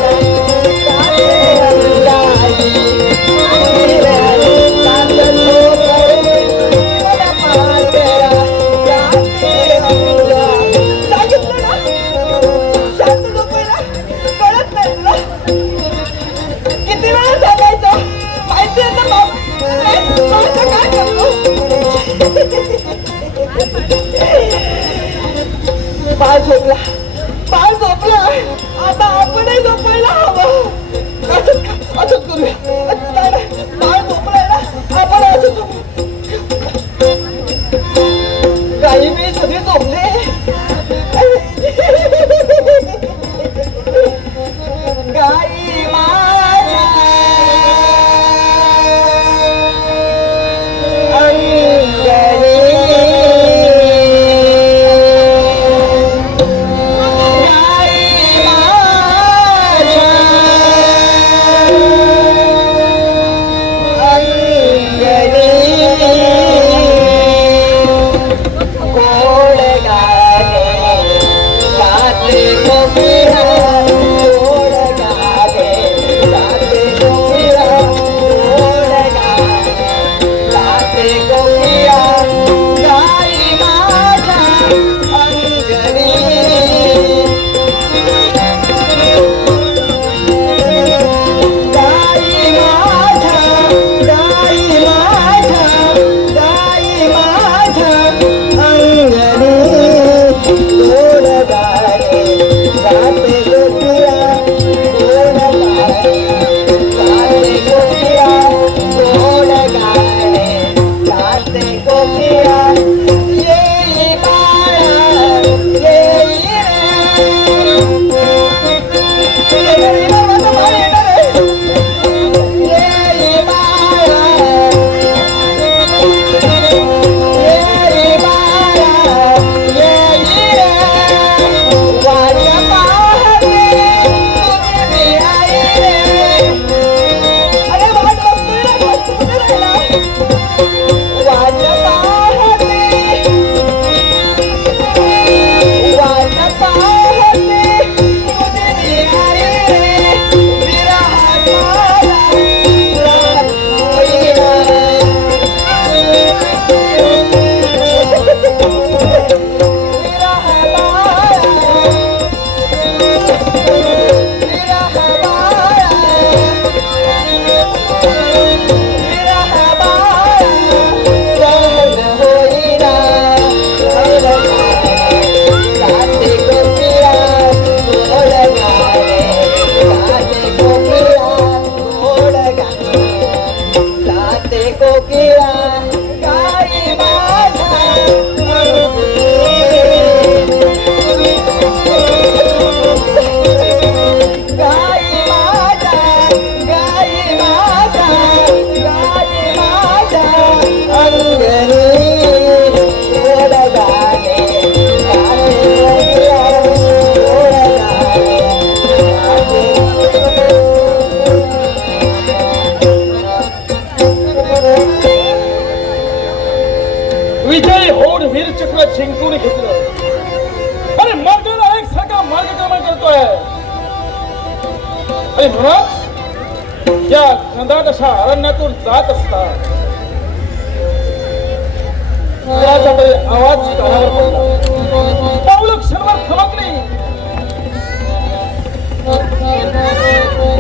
जाते अंगाई तुझी आई. शांत झोप रे मला पाहरा, जाते अंगाई. सांगितलं ना, शांत झोपायला कळत नाही तुला. किती वेळा सांगायचं, माहिती आहे ना बाप. आता काय करतो. बाळ झोपला, बाळ झोपला. आता आपणही झोपायला हवं. असंच करूया. नाही, नाही, बाळ झोपलाय ना, आपण असं झोपू. काही मी सगळे झोपले. गाई माझ्या अंगणी, गाई माझ्या अंगणी, गोड गाणे गाते कोकिळा, गोड गाणे गाते कोकिळा, गोड गाणे गाते कोकिळा. गाई माझ्या अंगणी, गाई माझ्या, गाई माझ्या, गाई माझ्या अंगणी, गोड गाणे गाते कोकिळा, गोड गाणे गाते कोकिळा, गोड गाणे गाते कोकिळा. येई बाळा येई रे, येई माझं बाळ येणार आहे. येई बाळा, येई बाळा, येई रे. वाट पाहते तुझी आई रे. अरे वाट बघतोय ना, कुठे राहिला. वाट पाहते, वाट पाहते तुझी आई रे. विरहात मला रात होईना. कोकिळा गाई माझ्या गाई माझ्या, गाई माझ्या, गाई माझ्या अंगणी, गोड गाणे गाते कोकिळा, गोड गाणे विजय होऊन वीरचक्र जिंकून घेतलं आणि मार्गनायक सारखा मार्गक्रमण करतोय. आणि म्हणूनच या घनदाट अशा अरण्यातून जात असतात त्याच्यामध्ये आवाज कानावर पडला. पाऊल क्षणभर थमकली.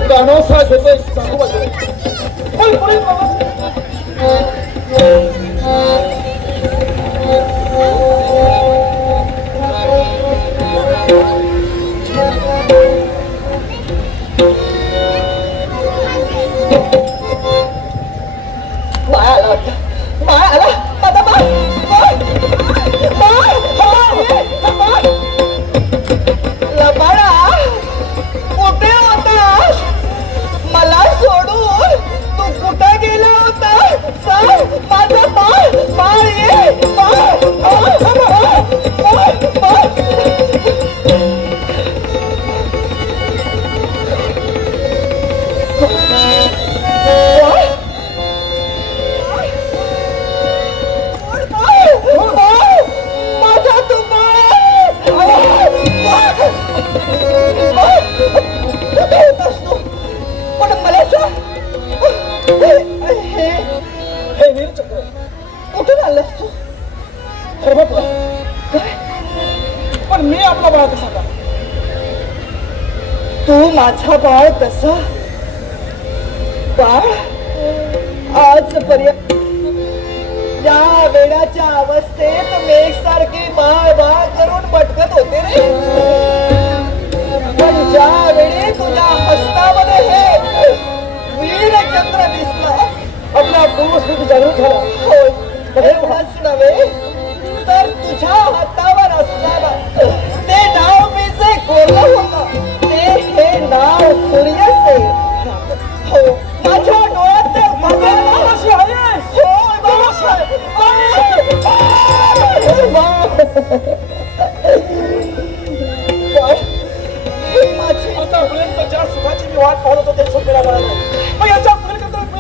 कानोसा घेतोय चाकू बाजूने. पण पुढील प्रवास आला वाटतं. बाळ आला माझा बाळ बाळ लबाडा कुठे होतास? मला सोडून तू कुठे गेला होता? सांग माझं बाळ बाळ ये बाळ बाळ बाळ माझा तू कुठे होतास तू? पण मला सांग हे वीरचक्र कुठून आलास तू? धर्मपुरा. पण मी आपला बाळ कसा का? तू माझा बाळ कसा? बाळ आजपर्यंत या वेळाच्या अवस्थेत मेघसारखी बाळ बाळ करून भटकत होते रे. पण ज्या वेळी तुझ्या हस्तामध्ये हे वीरचक्र दिसला आपला पूर्वस्थिती जागृत झाला. होय एवढाच नव्हे तर तुझ्या हातावर असणारा ते नाव मी जे कोरलं होतं ते हे नाव सूर्यसेन. हो माझ्या डोळ्यात ते भगवान अशी आहे. होय बाबा. माझी आतापर्यंत ज्या सुखाची मी वाट पाहत होतो ते सुख मिळालं नाही. मग याच्या पलीकडे मी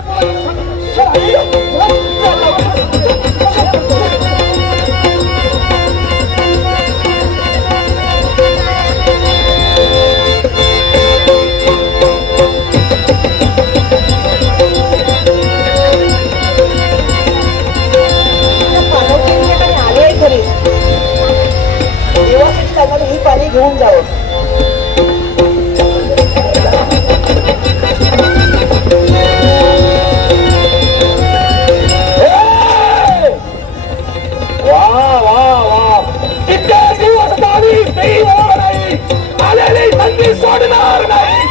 आले खरी देवासाठी लागणारी ही पाणी घेऊन जावं. सोडणार नाही.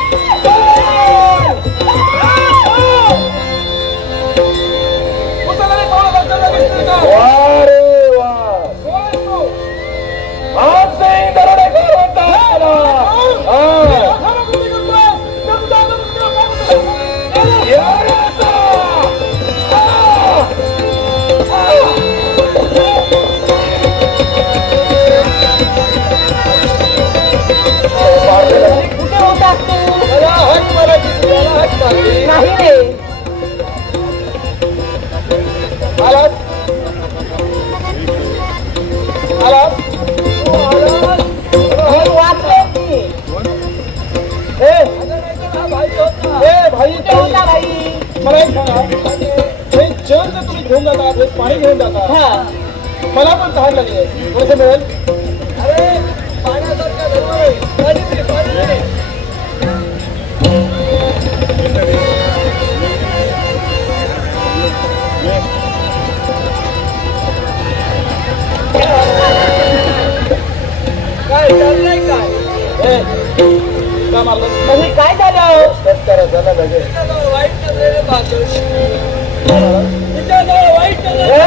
नाही रे मला एक सांगा, हे जल जर तुम्ही घेऊन जाता, हे पाणी घेऊन जाता, मला पण तहान लागली आहे. थोडंसं मिळेल? अरे पाण्यासारखा धर्म आहे. पाणी दे, पाणी दे. काय चाललंय काय? काय मारलं? म्हणजे काय झालं? वाईट नजरेने पाहतोय. वाईट नजरेने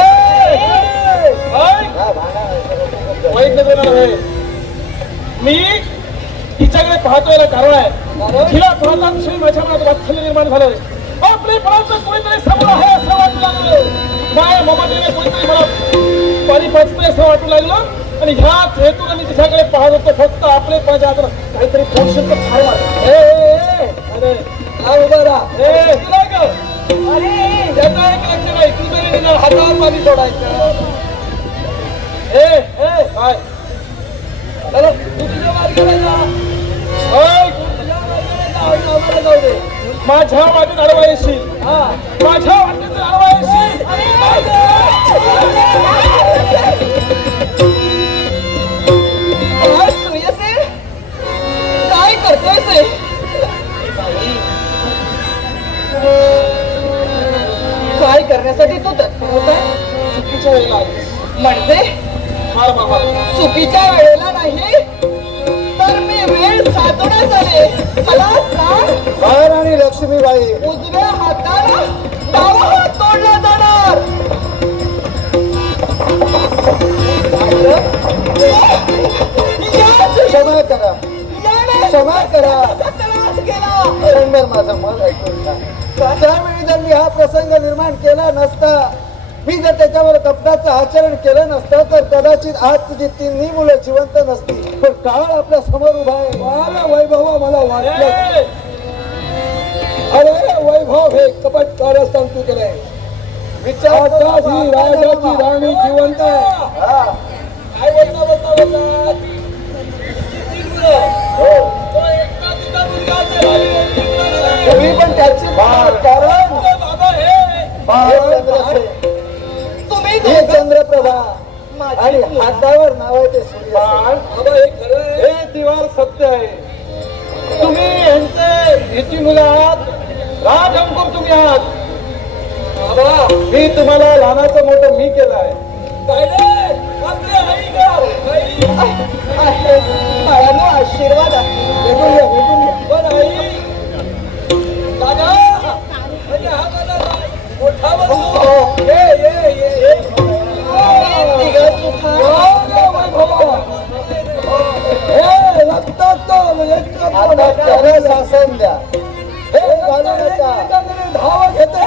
वाईट नजरेनं आहे. मी तिच्याकडे पाहतोय याला कारण आहे. तिला पाहताच क्षणी माझ्या मनात वात्सल्य निर्माण झालंय. आपले फळाचं कोणीतरी समोर आहे असं वाटू लागलं. माया ममतेने कोणीतरी मला पाणी पाचतंय असं वाटू लागलं. आणि ह्याच हेतून मी तिच्याकडे पाहत होतो. फक्त आपले माझ्या हातात काहीतरी पोषण फार मारलं. अरे उभा राहा. तुला ग अरे त्याचा एक लक्ष नाही. तू तरी तिला हातावर पाणी सोडायचं. काय चला तू तुझ्या मार्गाला जा. तुझ्या मार्गाला जा. आम्हाला जाऊ दे. माझ्या वाटेत अडवा येशील. माझ्या वाटेत अडवा येशील. सूर्यसेन काय करतोय ते? काय करण्यासाठी तू तत्पर होताय? चुकीच्या वेळेला आलीस. म्हणजे फार बाबा चुकीच्या वेळेला नाही तर मी वेळ साधण्यात आले. मला सांग बाळ आणि लक्ष्मीबाई उजव्या हाताला डावा हात तोडला जाणार. क्षणभर माझं मन ऐकून घ्या. त्यावेळी जर मी हा प्रसंग निर्माण केला नसता, मी जर त्याच्यावर कपटाचं आचरण केलं नसतं, तर कदाचित आज तुझी तिन्ही मुलं जिवंत नसती. पण काळ आपल्या समोर उभा आहे. मला वैभव मला वाटलं. अरे वैभव हे कपट कारस्थान तू केलंय. विचार आता ही राजाची राणी जिवंत आहे. हा. काय बोलता तुम्ही पण त्याची कारण तुम्ही हे चंद्रप्रभा आणि हातावर नाव आहे ते सूर्य. हे दिवाळ सत्य आहे. तुम्ही हिची मुलं आहात, राज अंकुर तुम्ही आहात. मी तुम्हाला लहानाचं मोठं मी केलं आहे. बाळांनो आशीर्वाद आहे. पण आई दादा म्हणजे हा माझा मोठा बंधू. आता त्याला शासन द्या. हे घालू नका. धावा घेते.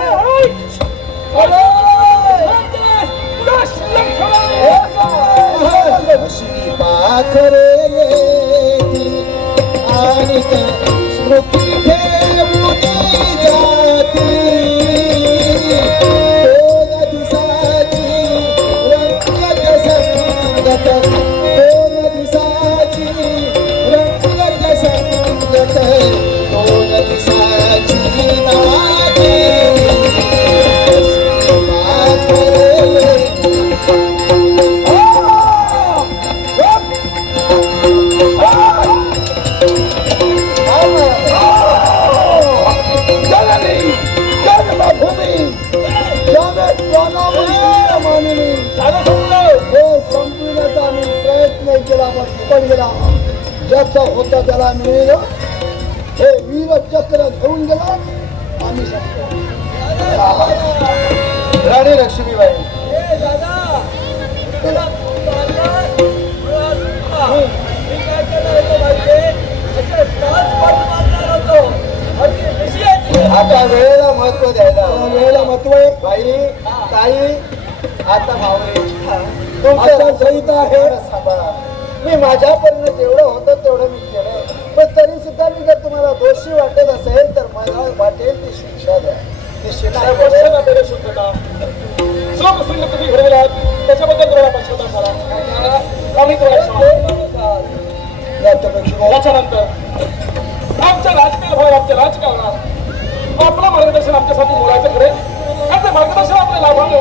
अशी पाखरे येती आणि त्या स्मृती ठेवली जाती. दोन दिसाची रंगत संगत, दोन दिसाची रंगत संगत, दोन दिसाची नाती. अशी पाखरे येती. संपविण्याचा आम्ही प्रयत्न केला पण गेला. ज्याचा होता त्याला मिळेल. हे वीर चक्र घेऊन गेला. आम्ही संपलो. राणी लक्ष्मीबाई, आता वेळेला महत्व द्यायला हवं. वेळेला महत्व आहे. बाई, ताई, आता मावळे आता तुमचं सहित आहे. सांभाळा. मी माझ्यापर्यंत जेवढं होतं तेवढं मी केलंय. पण तरी सुद्धा मी जर तुम्हाला दोषी वाटत असेल तर मला वाटेल ती शिक्षा द्या. ती शिक्षा तुम्ही घडवले आहात त्याच्याबद्दल तुम्हाला पश्चाताप झाला. आम्ही तुम्हाला याच्यानंतर आमच्या राजकीय भाव आमच्या राजकारणात आपलं मार्गदर्शन आमच्यासाठी मोलायचं खरे. आणि ते मार्गदर्शन आपल्या लाभाने